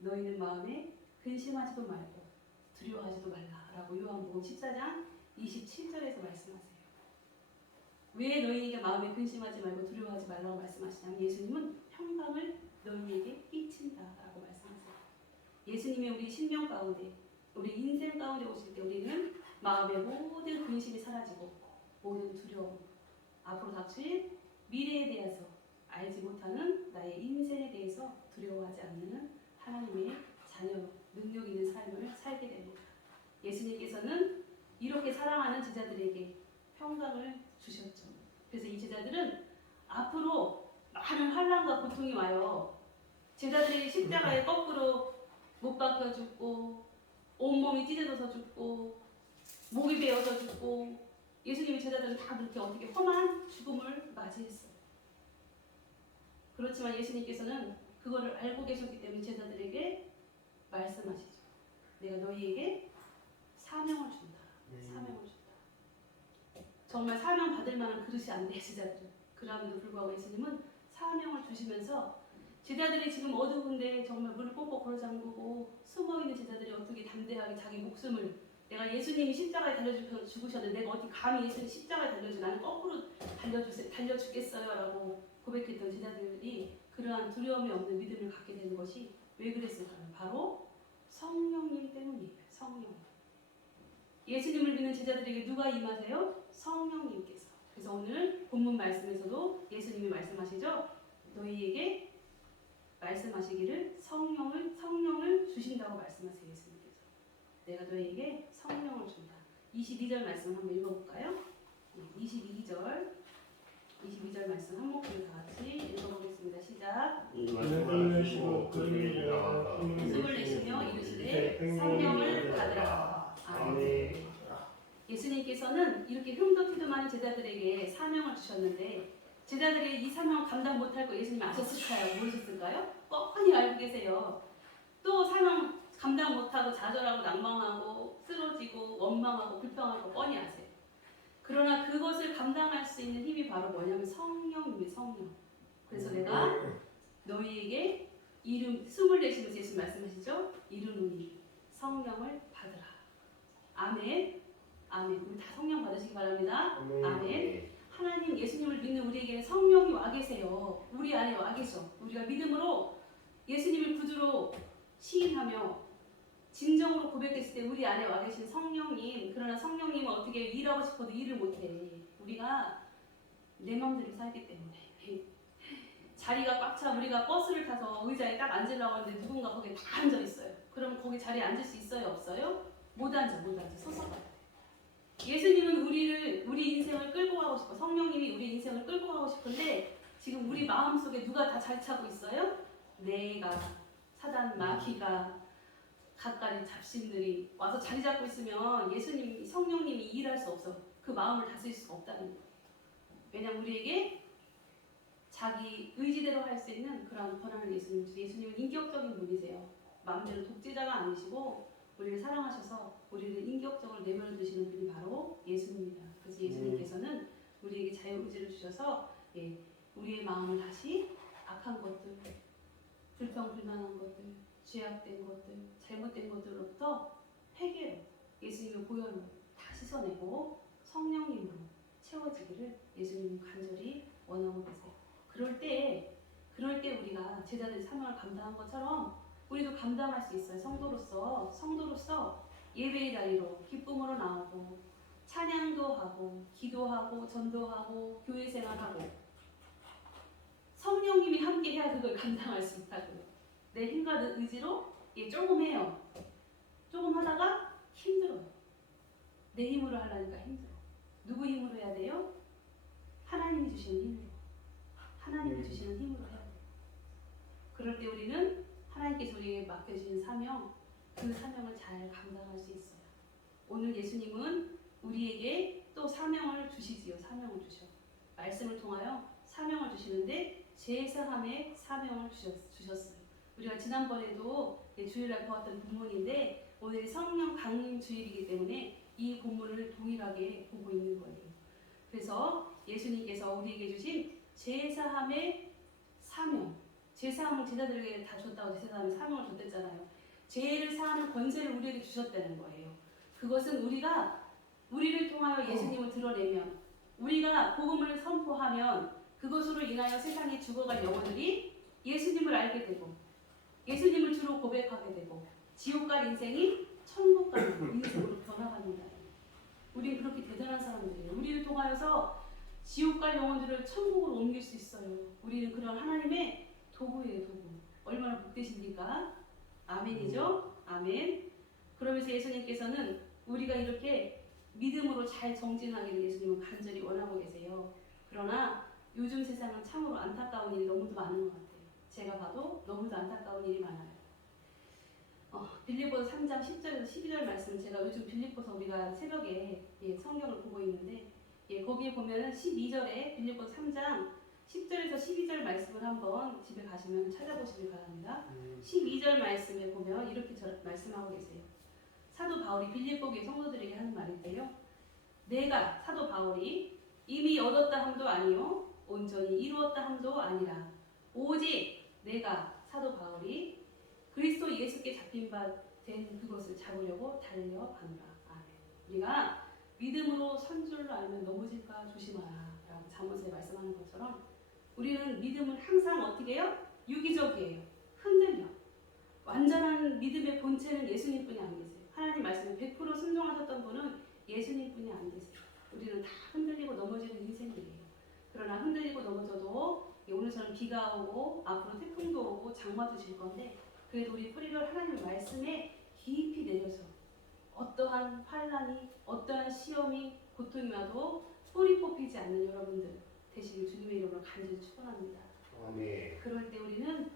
너희는 마음에 근심하지도 말고 두려워하지도 말라라고 요한복음 14장 27절에서 말씀하세요. 왜 너희에게 마음에 근심하지 말고 두려워하지 말라고 말씀하시냐면 예수님은 평강을 너희에게 끼친다라고 말씀하세요. 예수님의 우리 신명 가운데 우리 인생 가운데 오실 때 우리는 마음의 모든 근심이 사라지고 모든 두려움, 앞으로 닥칠 미래에 대해서 알지 못하는 나의 인생에 대해서 두려워하지 않는 하나님의 자녀, 능력 있는 삶을 살게 됩니다. 예수님께서는 이렇게 사랑하는 제자들에게 평강을 주셨죠. 그래서 이 제자들은 앞으로 많은 환난과 고통이 와요. 제자들이 십자가에 거꾸로 못 박혀 죽고 온몸이 찢어져서 죽고 목이 베어서 죽고 예수님의 제자들은 다 그렇게 어떻게 험한 죽음을 맞이했어요. 그렇지만 예수님께서는 그거를 알고 계셨기 때문에 제자들에게 말씀하시죠. 내가 너희에게 사명을 준다. 사명을 준다. 정말 사명 받을 만한 그릇이 안 돼, 제자들은. 그럼에도 불구하고 예수님은 사명을 주시면서 제자들이 지금 어두운데 정말 물을 꼭꼭 걸어잠그고 숨어있는 제자들이 어떻게 담대하게 자기 목숨을 내가 예수님이 십자가에 달려 죽으셨는데 내가 어떻게 감히 예수님 십자가에 달려주 나는 거꾸로 달려 죽겠어요 라고 고백했던 제자들이 그러한 두려움이 없는 믿음을 갖게 되는 것이 왜 그랬을까요? 바로 성령님 때문이에요. 성령. 예수님을 믿는 제자들에게 누가 임하세요? 성령님께서. 그래서 오늘 본문 말씀에서도 예수님이 말씀하시죠. 너희에게 말씀하시기를 성령을 주신다고 말씀하세요. 예수님께서. 내가 너희에게 성령을 준다. 22절 말씀 한번 읽어볼까요? 22절 말씀 한 목소리 다 같이 읽어보겠습니다. 시작. 말씀을 내시고 그 위에 숨을 내쉬며 이르시되 성령을 받으라. 아멘. 예수님께서는 이렇게 흉도 티도 많은 제자들에게 사명을 주셨는데 제자들이 이 사명을 감당 못할 거 예수님 아셨을까요? 모르셨을까요? 뻔히 알고 계세요. 또 사명 감당 못하고 좌절하고 낭망하고 쓰러지고 원망하고 불평하고 뻔히 아세요. 그러나 그것을 감당할 수 있는 힘이 바로 뭐냐면 성령님이 성령. 그래서 내가 너희에게 이름 숨을 내쉬면서 예수님 말씀하시죠. 이름으니 성령을 받으라. 아멘. 아멘. 우리 다 성령 받으시기 바랍니다. 아멘. 하나님 예수님을 믿는 우리에게 성령이 와 계세요. 우리 안에 와 계셔. 우리가 믿음으로 예수님을 구주로 시인하며 진정으로 고백했을 때 우리 안에 와 계신 성령님. 그러나 성령님은 어떻게 일하고 싶어도 일을 못해. 우리가 내 마음대로 살기 때문에. 자리가 꽉 차 우리가 버스를 타서 의자에 딱 앉으려고 하는데 누군가 거기에 다 앉아 있어요. 그럼 거기 자리에 앉을 수 있어요? 없어요? 못 앉아. 서서 가야 돼. 예수님은 우리 인생을 끌고 가고 싶어. 성령님이 우리 인생을 끌고 가고 싶은데 지금 우리 마음속에 누가 다 잘 차고 있어요? 내가, 사단, 마귀가, 갖가지 잡신들이 와서 자리 잡고 있으면 예수님, 성령님이 일할 수 없어. 그 마음을 다스릴 수가 없다는 거예요. 왜냐면 우리에게 자기 의지대로 할 수 있는 그런 권한을 예수님은 인격적인 분이세요. 마음대로 독재자가 아니시고 우리를 사랑하셔서 우리를 인격적으로 내버려 두시는 분이 바로 예수님입니다. 그래서 예수님께서는 우리에게 자유의지를 주셔서 우리의 마음을 다시 악한 것들, 불평불만한 것들, 죄악된 것들, 잘못된 것들로부터 회개로 예수님의 보혈로 다 씻어내고 성령님으로 채워지기를 예수님은 간절히 원하고 계세요. 그럴 때 우리가 제자들의 사명을 감당한 것처럼 우리도 감당할 수 있어요. 성도로서 예배의 자리로 기쁨으로 나오고 찬양도 하고 기도하고 전도하고 교회 생활하고 성령님이 함께 해야 그걸 감당할 수 있다고요. 내 힘과 의지로 조금 해요. 조금 하다가 힘들어요. 내 힘으로 하려니까 힘들어. 누구 힘으로 해야 돼요? 하나님이 주시는 힘으로. 하나님이 주시는 힘으로 해야 돼요. 그럴 때 우리는 하나님께서 우리에게 맡겨주신 사명, 그 사명을 잘 감당할 수 있어요. 오늘 예수님은 우리에게 또 사명을 주시지요. 사명을 주셔. 말씀을 통하여 사명을 주시는데 제사함의 사명을 주셨어요. 우리가 지난번에도 주일날 보았던 본문인데 오늘이 성령 강림 주일이기 때문에 이 본문을 동일하게 보고 있는 거예요. 그래서 예수님께서 우리에게 주신 제사함의 사명, 제사함을 제자들에게 다 줬다고 제사함의 사명을 줬댔잖아요. 죄를 사하는 권세를 우리에게 주셨다는 거예요. 그것은 우리를 통하여 예수님을 드러내면 우리가 복음을 선포하면 그것으로 인하여 세상에 죽어갈 영혼들이 예수님을 알게 되고 예수님을 주로 고백하게 되고 지옥 갈 인생이 천국 가는 인생으로 변화갑니다. 우리는 그렇게 대단한 사람들이에요. 우리를 통하여서 지옥 갈 영혼들을 천국으로 옮길 수 있어요. 우리는 그런 하나님의 도구예요. 도구. 얼마나 복되십니까? 아멘이죠? 아멘. 그러면서 예수님께서는 우리가 이렇게 믿음으로 잘 정진하기를 예수님은 간절히 원하고 계세요. 그러나 요즘 세상은 참으로 안타까운 일이 너무도 많은 것 같아요. 제가 봐도 너무도 안타까운 일이 많아요. 빌립보서 3장 10절에서 12절 말씀, 제가 요즘 빌립보서 우리가 새벽에 성경을 보고 있는데 거기에 보면은 12절에 빌립보서 3장 10절에서 12절 말씀을 한번 집에 가시면 찾아보시길 바랍니다. 12절 말씀에 보면 이렇게 말씀하고 계세요. 사도 바울이 빌립보 교회 성도들에게 하는 말인데요. 내가 사도 바울이 이미 얻었다 함도 아니요 온전히 이루었다 함도 아니라 오직 내가 사도 바울이 그리스도 예수께 잡힌 바 된 그것을 잡으려고 달려가노라. 아멘. 우리가 믿음으로 선 줄로 알면 넘어질까 조심하라 라고 잠언서에 말씀하는 것처럼 우리는 믿음을 항상 어떻게 해요? 유기적이에요. 흔들려. 완전한 믿음의 본체는 예수님뿐이 안 계세요. 하나님 말씀에 100% 순종하셨던 분은 예수님뿐이 안 계세요. 우리는 다 흔들리고 넘어지는 인생이에요. 그러나 흔들리고 넘어져도 오늘처럼 비가 오고 앞으로 태풍도 오고 장마도 질 건데 그래도 우리 뿌리를 하나님 말씀에 깊이 내려서 어떠한 환난이 어떠한 시험이 고통이 와도 뿌리 뽑히지 않는 여러분들 되시길 주님의 이름으로 간절히 축원합니다. 아멘. 그럴 때 우리는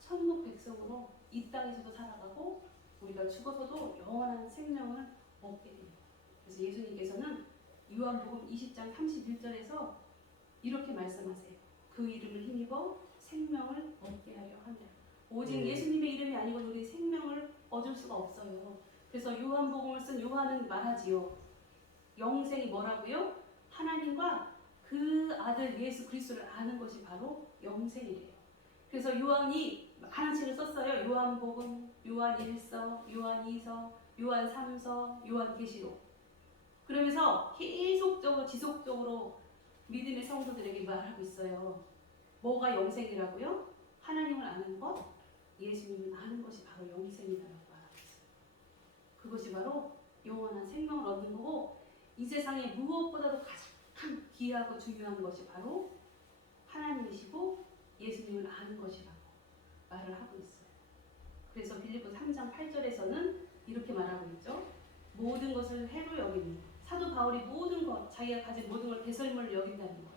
천국 백성으로 이 땅에서도 살아가고 우리가 죽어서도 영원한 생명을 얻게 됩니다. 그래서 예수님께서는 요한복음 20장 31절에서 이렇게 말씀하세요. 그 이름을 힘입어 생명을 얻게 하려 한다. 오직 예수님의 이름이 아니고 우리 생명을 얻을 수가 없어요. 그래서 요한복음을 쓴 요한은 말하지요. 영생이 뭐라고요? 하나님과 그 아들 예수 그리스도를 아는 것이 바로 영생이래요. 그래서 요한이 많은 책을 썼어요. 요한복음, 요한 1서, 요한 2서, 요한 3서, 요한 계시록. 그러면서 계속적으로 지속적으로 믿음의 성도들에게 말하고 있어요. 뭐가 영생이라고요? 하나님을 아는 것, 예수님을 아는 것이 바로 영생이라고 말하고 있어요. 그것이 바로 영원한 생명을 얻는 거고, 이 세상에 무엇보다도 가장 귀하고 중요한 것이 바로 하나님이시고 예수님을 아는 것이라고 말을 하고 있어요. 그래서 빌립보 3장 8절에서는 이렇게 말하고 있죠. 모든 것을 해로 여기는 사도 바울이 모든 것, 자기가 가진 모든 걸 배설물을 여긴다는 거예요.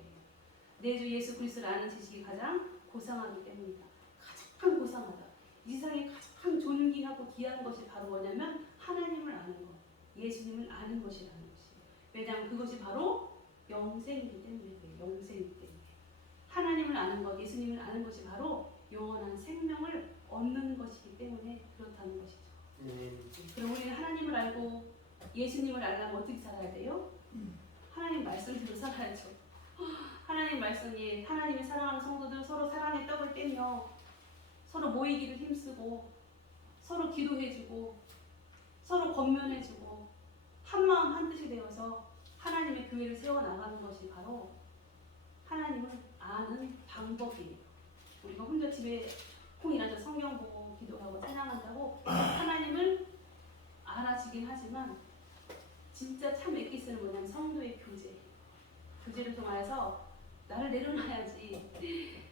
내 주 예수 그리스도를 아는 지식이 가장 고상하기 때문이다. 가장 고상하다. 이 세상에 가장 존귀하고 귀한 것이 바로 뭐냐면 하나님을 아는 것, 예수님을 아는 것이라는 것이에요. 왜냐하면 그것이 바로 영생이기 때문에 그래요. 영생이기 때문에. 하나님을 아는 것, 예수님을 아는 것이 바로 영원한 생명을 얻는 것이기 때문에 그렇다는 것이죠. 그럼 우리는 하나님을 알고 예수님을 알려면 어떻게 살아야 돼요? 하나님 말씀대로 살아야죠. 하나님 말씀이 하나님이 사랑하는 성도들 서로 사랑의 떡을 떼며 서로 모이기를 힘쓰고 서로 기도해주고 서로 권면해주고 한마음 한뜻이 되어서 하나님의 교회를 세워나가는 것이 바로 하나님을 아는 방법이에요. 우리가 혼자 집에 콩이라도 성경 보고 기도하고 찬양한다고 하나님을 알아지긴 하지만 진짜 참 엑기스는 뭐냐면 성도의 교제. 교제를 통해서 나를 내려놔야지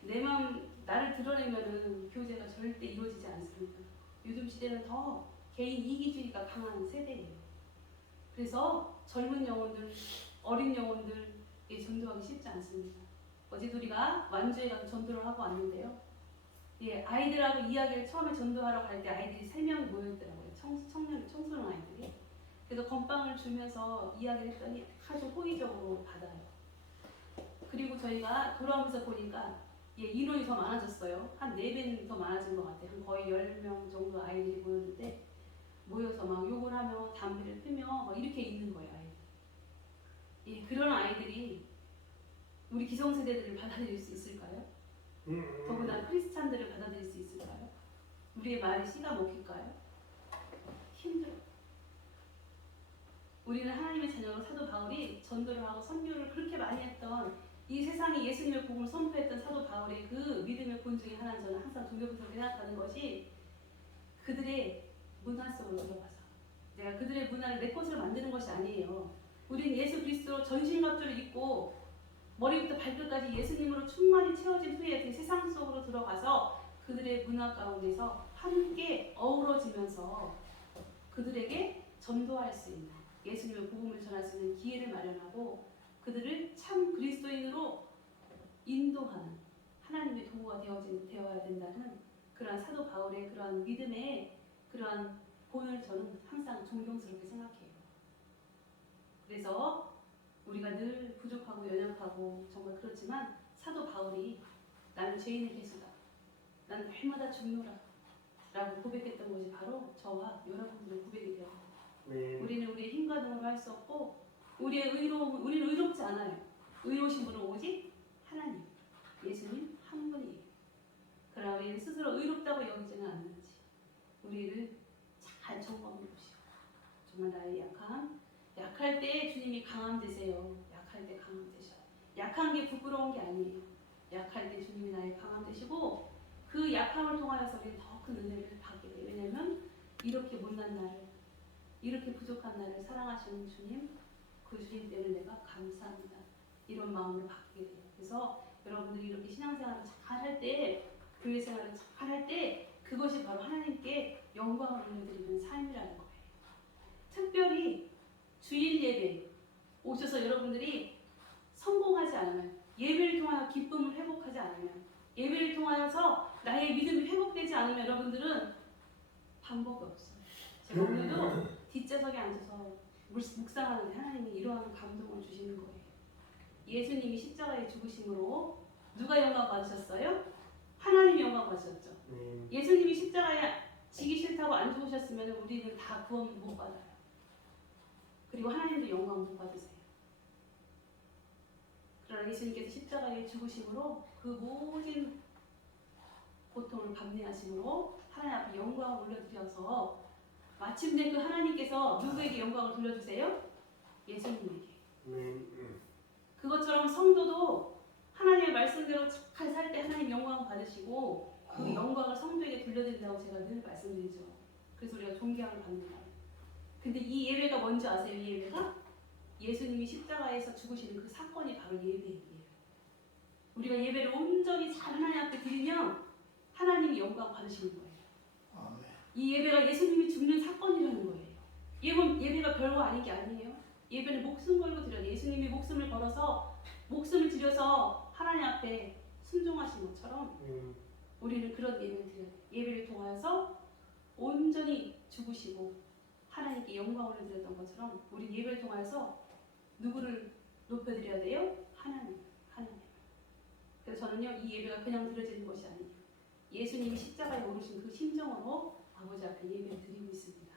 내 마음 나를 드러내면은 교제가 절대 이루어지지 않습니다. 요즘 시대는 더 개인 이기주의가 강한 세대예요. 그래서 젊은 영혼들, 어린 영혼들에 전도하기 쉽지 않습니다. 어제도 우리가 완주에 가서 전도를 하고 왔는데요. 예, 아이들하고 이야기를 처음에 전도하러 갈 때 아이들이 3명이 모여있더라고요. 청소년 아이들이. 그래서 건빵을 주면서 이야기를 했더니 아주 호의적으로 받아요. 그리고 저희가 돌아오면서 보니까 예, 인원이 더 많아졌어요. 한 4배는 더 많아진 것 같아요. 한 거의 10명 정도 아이들이 모였는데 모여서 막 욕을 하며 담배를 피며 막 이렇게 있는 거예요. 아이들. 예, 그런 아이들이 우리 기성세대들을 받아들일 수 있을까요? 더구나 크리스찬들을 받아들일 수 있을까요? 우리의 말이 씨가 먹힐까요? 힘들어요. 우리는 하나님의 자녀로 사도 바울이 전도를 하고 선교를 그렇게 많이 했던 이 세상에 예수님의 복음을 선포했던 사도 바울의 그 믿음의 본 중에 하나는 저는 항상 종교부터 생각하는 것이 그들의 문화 속으로 들어가서 내가 그들의 문화를 내 것으로 만드는 것이 아니에요. 우리는 예수 그리스도 전신갑주를 입고 머리부터 발끝까지 예수님으로 충만히 채워진 후에 그 세상 속으로 들어가서 그들의 문화 가운데서 함께 어우러지면서 그들에게 전도할 수 있는 예수님의 복음을 전할 수 있는 기회를 마련하고 그들을 참 그리스도인으로 인도하는 하나님의 도구가 되어야 된다는 그러한 사도 바울의 그러한 믿음의 그러한 본을 저는 항상 존경스럽게 생각해요. 그래서 우리가 늘 부족하고 연약하고 정말 그렇지만 사도 바울이 나는 죄인의 개수다. 나는 날마다 죽노라. 라고 고백했던 것이 바로 저와 여러분들의 고백이 되어요. 우리는 우리의 힘과 능으로 할 수 없고 우리는 의롭지 않아요. 의로우신 분은 오직 하나님, 예수님 한 분이에요. 그러나 우리는 스스로 의롭다고 여기지는 않는지 우리를 잘 점검해 보시고 정말 나의 약할 때 주님이 강함 되세요. 약할 때 강함 되셔요. 약한 게 부끄러운 게 아니에요. 약할 때 주님이 나의 강함 되시고 그 약함을 통하여서 우리는 더 큰 은혜를 받게 돼요. 왜냐하면 이렇게 못난 나를 이렇게 부족한 나를 사랑하시는 주님 그 주님 때문에 내가 감사합니다. 이런 마음으로 바뀌게 돼요. 그래서 여러분들이 이렇게 신앙생활을 잘 할 때 교회 생활을 잘 할 때 그것이 바로 하나님께 영광을 올려드리는 삶이라는 거예요. 특별히 주일 예배 오셔서 여러분들이 성공하지 않으면 예배를 통하여 기쁨을 회복하지 않으면 예배를 통하여서 나의 믿음이 회복되지 않으면 여러분들은 방법이 없어요. 제가 오늘도 뒷좌석에 앉아서 묵상하는데 하나님이 이러한 감동을 주시는 거예요. 예수님이 십자가에 죽으심으로 누가 영광 받으셨어요? 하나님이 영광 받으셨죠. 예수님이 십자가에 지기 싫다고 안 죽으셨으면 우리는 다 구원 못 받아요. 그리고 하나님도 영광 못 받으세요. 그러나 예수님께서 십자가에 죽으심으로 그 모든 고통을 감내하심으로 하나님 앞에 영광을 올려드려서 마침내 그 하나님께서 누구에게 영광을 돌려주세요? 예수님에게. 그것처럼 성도도 하나님의 말씀대로 착하게 살 때 하나님 영광 받으시고 그 영광을 성도에게 돌려드린다고 제가 늘 말씀드리죠. 그래서 우리가 존경을 받는다. 근데 이 예배가 뭔지 아세요? 이 예배가? 예수님이 십자가에서 죽으시는 그 사건이 바로 예배예요. 우리가 예배를 온전히 잘 하나님 앞에 드리면 하나님이 영광 받으시는 거예요. 아멘. 이 예배가 예수님이 죽는 사건이라는 거예요. 예배가 별거 아닌 게 아니에요. 예배는 목숨 걸고 드려요. 예수님이 목숨을 걸어서 목숨을 들여서 하나님 앞에 순종하신 것처럼 우리는 그런 예배를 드려야 돼요. 예배를 통하여서 온전히 죽으시고 하나님께 영광을 드렸던 것처럼 우리 예배를 통하여서 누구를 높여드려야 돼요? 하나님. 그래서 저는요, 이 예배가 그냥 드려지는 것이 아니에요. 예수님이 십자가에 오르신 그 심정으로 아버지 앞에 예배를 드리고 있습니다.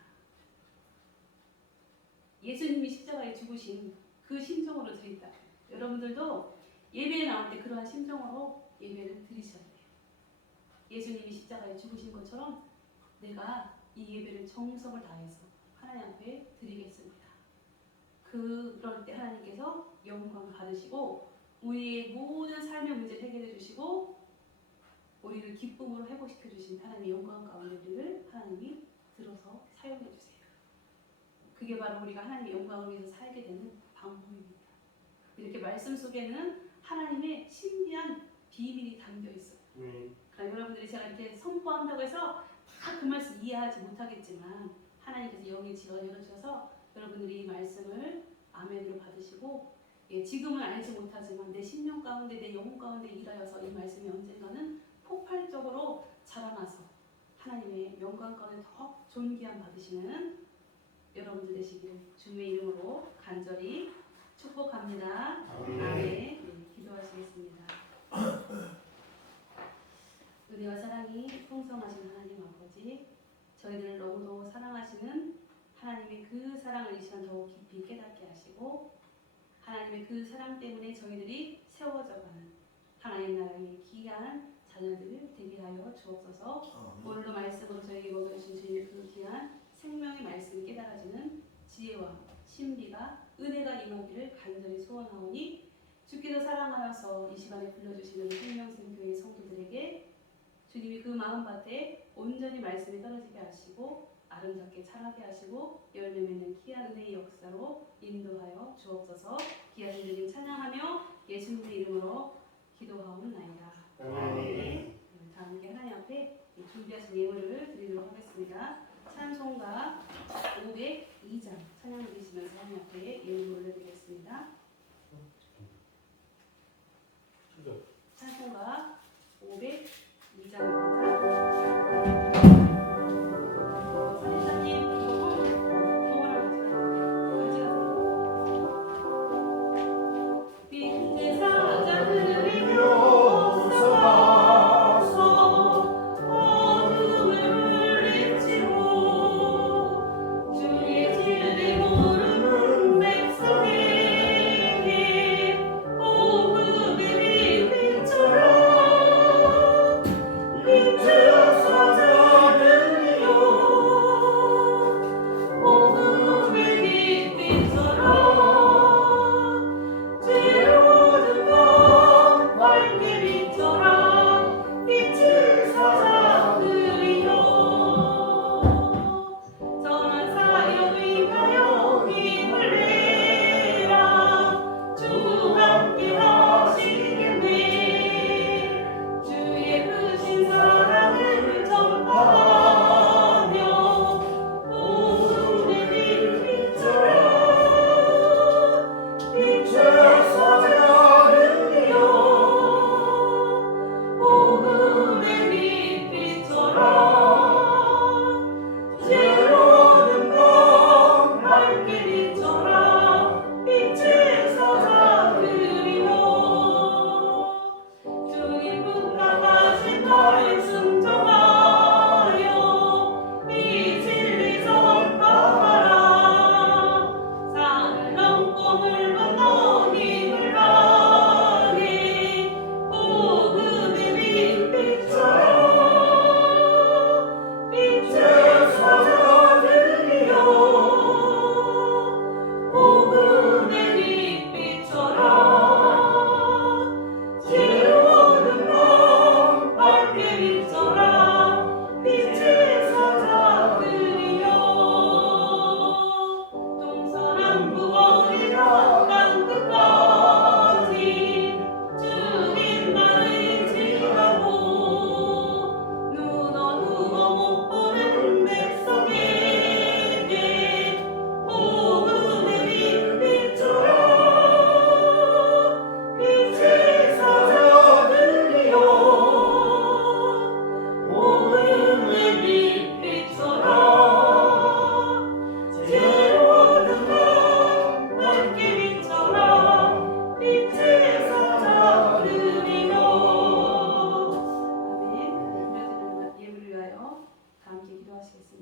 예수님이 십자가에 죽으신 그 심정으로 드린다. 여러분들도 예배에 나올 때 그러한 심정으로 예배를 드리셔야 돼요. 예수님이 십자가에 죽으신 것처럼 내가 이 예배를 정성을 다해서 하나님 앞에 드리겠습니다. 그럴 때 하나님께서 영광을 받으시고 우리의 모든 삶의 문제를 해결해 주시고 우리를 기쁨으로 회복시켜 주신 하나님의 영광 가운데 우리를 하나님이 들어서 사용해 주세요. 그게 바로 우리가 하나님의 영광을 위해서 살게 되는 방법입니다. 이렇게 말씀 속에는 하나님의 신비한 비밀이 담겨 있어요. 그러니까 여러분들이 제가 이렇게 선포한다고 해서 다 그 말씀 이해하지 못하겠지만 하나님께서 영의 지혜를 열어주셔서 여러분들이 이 말씀을 아멘으로 받으시고 지금은 알지 못하지만 내 심령 가운데 내 영혼 가운데 일하여서 이 말씀이 언젠가는 폭발적으로 자라나서 하나님의 영광 가운데 더 존귀함 받으시는 여러분들 되시기를 주님의 이름으로 간절히 축복합니다. 아멘. 기도하시겠습니다. 은혜와 사랑이 풍성하신 하나님 아버지, 저희들을 너무도 사랑하시는 하나님의 그 사랑을 이 시간 더욱 깊이 깨닫게 하시고 하나님의 그 사랑 때문에 저희들이 세워져가는 하나님 나라의 귀한 자녀들 되게 하여 주옵소서. 오늘도 말씀으로 저에게 먹여주신 주님의 그 귀한 생명의 말씀이 깨달아지는 지혜와 신비가 은혜가 임하기를 간절히 소원하오니 주께서 사랑하여서 이 시간에 불러주시는 생명샘교회 성도들에게 주님이 그 마음밭에 온전히 말씀이 떨어지게 하시고 아름답게 자라게 하시고 열매 맺는 귀한 은혜의 역사로 인도하여 주옵소서. 귀하신 주님 찬양하며 예수님의 이름으로 기도하옵나이다. 아멘. 다 함께 하나님 앞에 준비하신 예물을 드리도록 하겠습니다. 찬송가 502장 찬양 드리시면서 하나님 앞에 예물을 올려드리겠습니다. 찬송가 502장입니다. 주의 진리 모르는 백성에게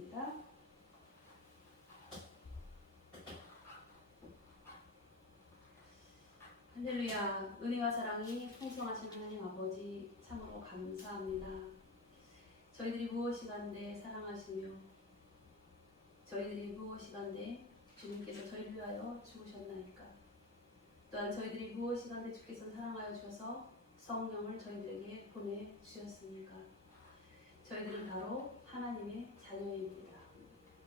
기도하겠습니다. 할렐루야. 은혜와 사랑이 풍성하신 하나님 아버지 참으로 감사합니다. 저희들이 무엇이간데 사랑하시며 저희들이 무엇이간데 주님께서 저희를 위하여 죽으셨나이까. 또한 저희들이 무엇이간데 주께서 사랑하여 주셔서 성령을 저희들에게 보내주셨습니까. 저희들은 바로 하나님의 자녀입니다.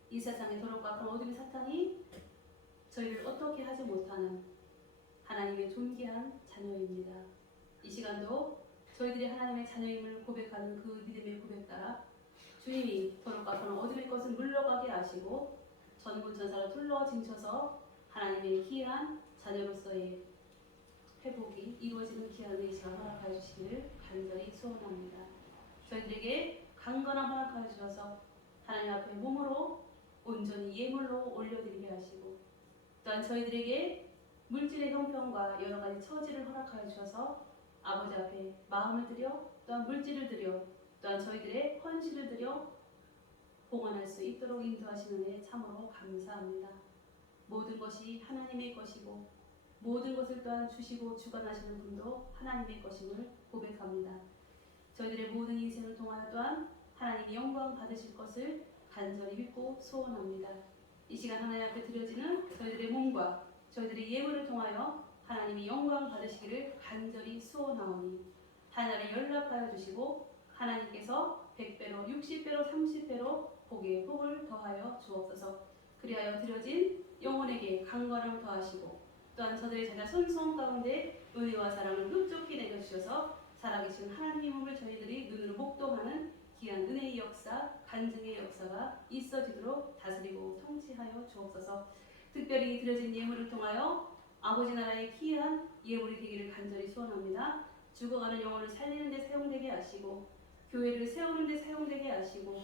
이 세상의 더럽고 악한 어둠의 사탄이 저희를 어떻게 하지 못하는 하나님의 존귀한 자녀입니다. 이 시간도 저희들이 하나님의 자녀임을 고백하는 그 믿음의 고백 따라 주님이 더럽고 악한 어둠의 것을 물러가게 하시고 전군 전사를 둘러 징쳐서 하나님의 귀한 자녀로서의 회복이 이루어지는 귀한 은혜의 시간 허락하여 주시기를 간절히 소원합니다. 저희들에게 강건한 허락하여 주셔서 하나님 앞에 몸으로 온전히 예물로 올려드리게 하시고 또한 저희들에게 물질의 형편과 여러 가지 처지를 허락하여 주셔서 아버지 앞에 마음을 드려 또한 물질을 드려 또한 저희들의 헌신을 드려 봉헌할 수 있도록 인도하시는 데 참으로 감사합니다. 모든 것이 하나님의 것이고 모든 것을 또한 주시고 주관하시는 분도 하나님의 것임을 고백합니다. 저희들의 모든 인생을 통하여 또한 하나님이 영광 받으실 것을 간절히 믿고 소원합니다. 이 시간 하나님 앞에 드려지는 저희들의 몸과 저희들의 예물을 통하여 하나님이 영광 받으시기를 간절히 소원하오니 하나님을 연락하여 주시고 하나님께서 100배로 60배로 30배로 복에 복을 더하여 주옵소서. 그리하여 드려진 영혼에게 강건함을 더하시고 또한 저들의 자녀 손손 가운데 은혜와 사랑을 흡족히 내려주셔서 살아계신 하나님의 몸을 저희들이 눈으로 목도하는 귀한 은혜의 역사, 간증의 역사가 있어지도록 다스리고 통치하여 주옵소서. 특별히 드려진 예물을 통하여 아버지 나라의 귀한 예물이 되기를 간절히 소원합니다. 죽어가는 영혼을 살리는 데 사용되게 하시고 교회를 세우는 데 사용되게 하시고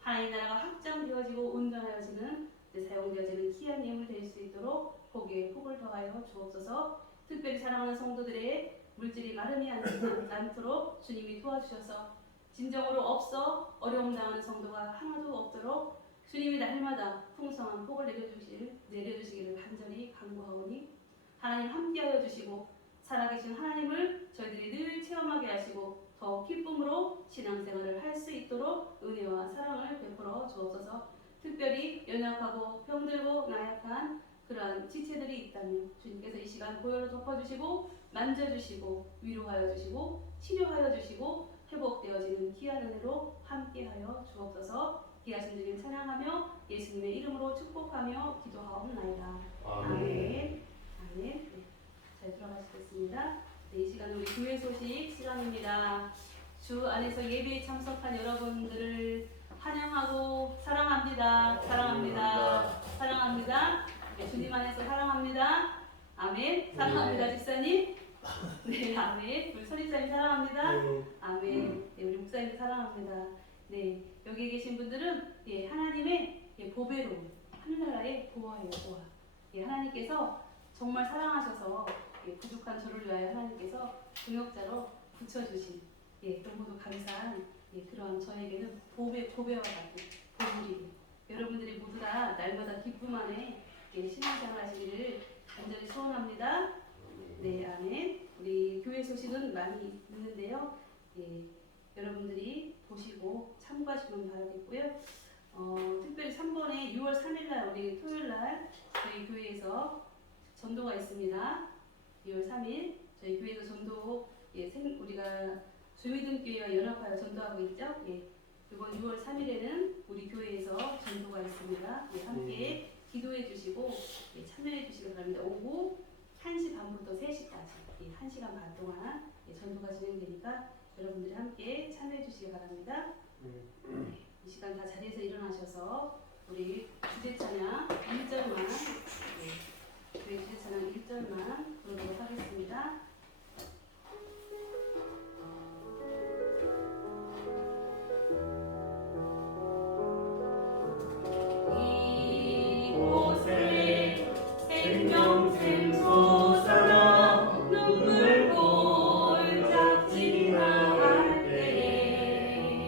하나님 나라가 확장되어지고 온전하여지는 데 사용되어지는 귀한 예물 될 수 있도록 복에 복을 더하여 주옵소서. 특별히 사랑하는 성도들의 물질이 마름이 않도록 주님이 도와주셔서 진정으로 없어 어려움 당하는 성도가 하나도 없도록 주님이 날마다 풍성한 복을 내려주시기를 간절히 간구하오니 하나님 함께하여 주시고 살아계신 하나님을 저희들이 늘 체험하게 하시고 더 기쁨으로 신앙생활을 할 수 있도록 은혜와 사랑을 베풀어 주옵소서. 특별히 연약하고 병들고 나약한 그러한 지체들이 있다면 주님께서 이 시간 보혈로 덮어주시고 만져주시고 위로하여 주시고 치료하여 주시고 회복되어지는 귀한 은혜로 함께하여 주옵소서. 귀하신 주님 찬양하며 예수님의 이름으로 축복하며 기도하옵나이다. 아멘. 아멘. 네, 잘 들어가시겠습니다. 네, 이 시간 우리 교회 소식 시간입니다. 주 안에서 예배에 참석한 여러분들을 환영하고 사랑합니다. 사랑합니다. 사랑합니다. 네, 주님 안에서 사랑합니다. 아멘. 사랑합니다, 집사님. 네, 아멘. 우리 선집사님 사랑합니다. 아멘. 네, 우리 목사님 사랑합니다. 네, 여기 계신 분들은 예, 하나님의 예, 보배로 하늘나라의 보화예요, 보화. 예, 하나님께서 정말 사랑하셔서 예, 부족한 저를 위하여 하나님께서 동역자로 붙여주신 예, 너무도 감사한 예, 그런 저에게는 보배와 같은 보물이 여러분들이 모두 다 날마다 기쁨 안에 예, 신앙생활 하시기를 간절히 소원합니다. 네, 아멘. 우리 교회 소식은 많이 있는데요. 예, 여러분들이 보시고 참고하시면 바라겠고요. 특별히 3번에 6월 3일날 우리 토요일날 저희 교회에서 전도가 있습니다. 6월 3일 저희 교회에서 전도 예, 우리가 주미등교회와 연합하여 전도하고 있죠. 예, 이번 6월 3일에는 우리 교회에서 전도가 있습니다. 예, 함께 기도해 주시고 예, 참여해 주시기 바랍니다. 오후 1시 반부터 3시까지 예, 1시간 반 동안 예, 전도가 진행되니까 여러분들이 함께 참여해 주시기 바랍니다. 이 시간 다 자리에서 일어나셔서 우리 주제 찬양 1절만 우리 주제 찬양 1절만 부르도록 하겠습니다. 이곳에 생명샘 솟아나 눈물 골짝 지나갈 때에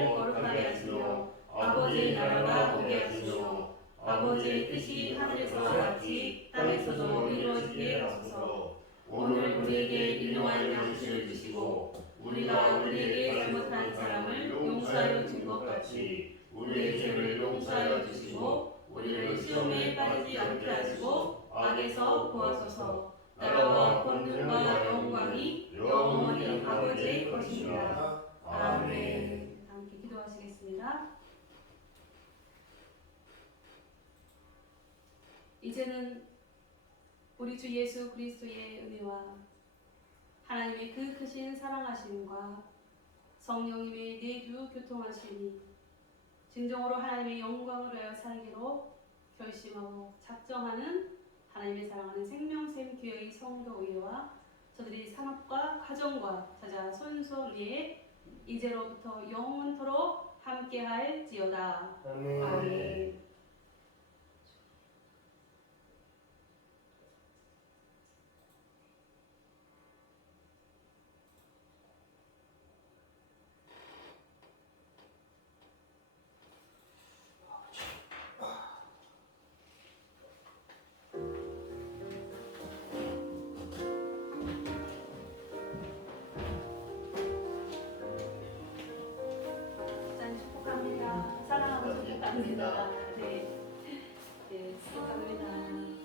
이름을 거룩하게 하시며 아버지의 나라가 오게 하시며 아버지의 뜻이 하늘에서 같이 땅에서도 이루어지게 하소서. 오늘 우리에게 일용할 양식을 주시고 우리가 우리에게 잘못한 사람을 용서하여 준 것 같이 우리의 죄를 용서하여 주시고 우리를 시험에 빠지지 않게 하시고 악에서 구하소서. 나라와 권능과 영광이 영원히 아버지의 것입니다. 아멘. 함께 기도하시겠습니다. 이제는 우리 주 예수 그리스도의 은혜와 하나님의 그 크신 사랑하심과 성령님의 내주 교통하심이 진정으로 하나님의 영광을 위하여 살기로 결심하고 작정하는 하나님의 사랑하는 생명샘 교회의 성도의회와 저들이 산업과 가정과 자자 손손이에 이제로부터 영원토록 함께할지어다. 아멘. 아멘. 축복합니다. 사랑하고 축복합니다. 네, 축복합니다.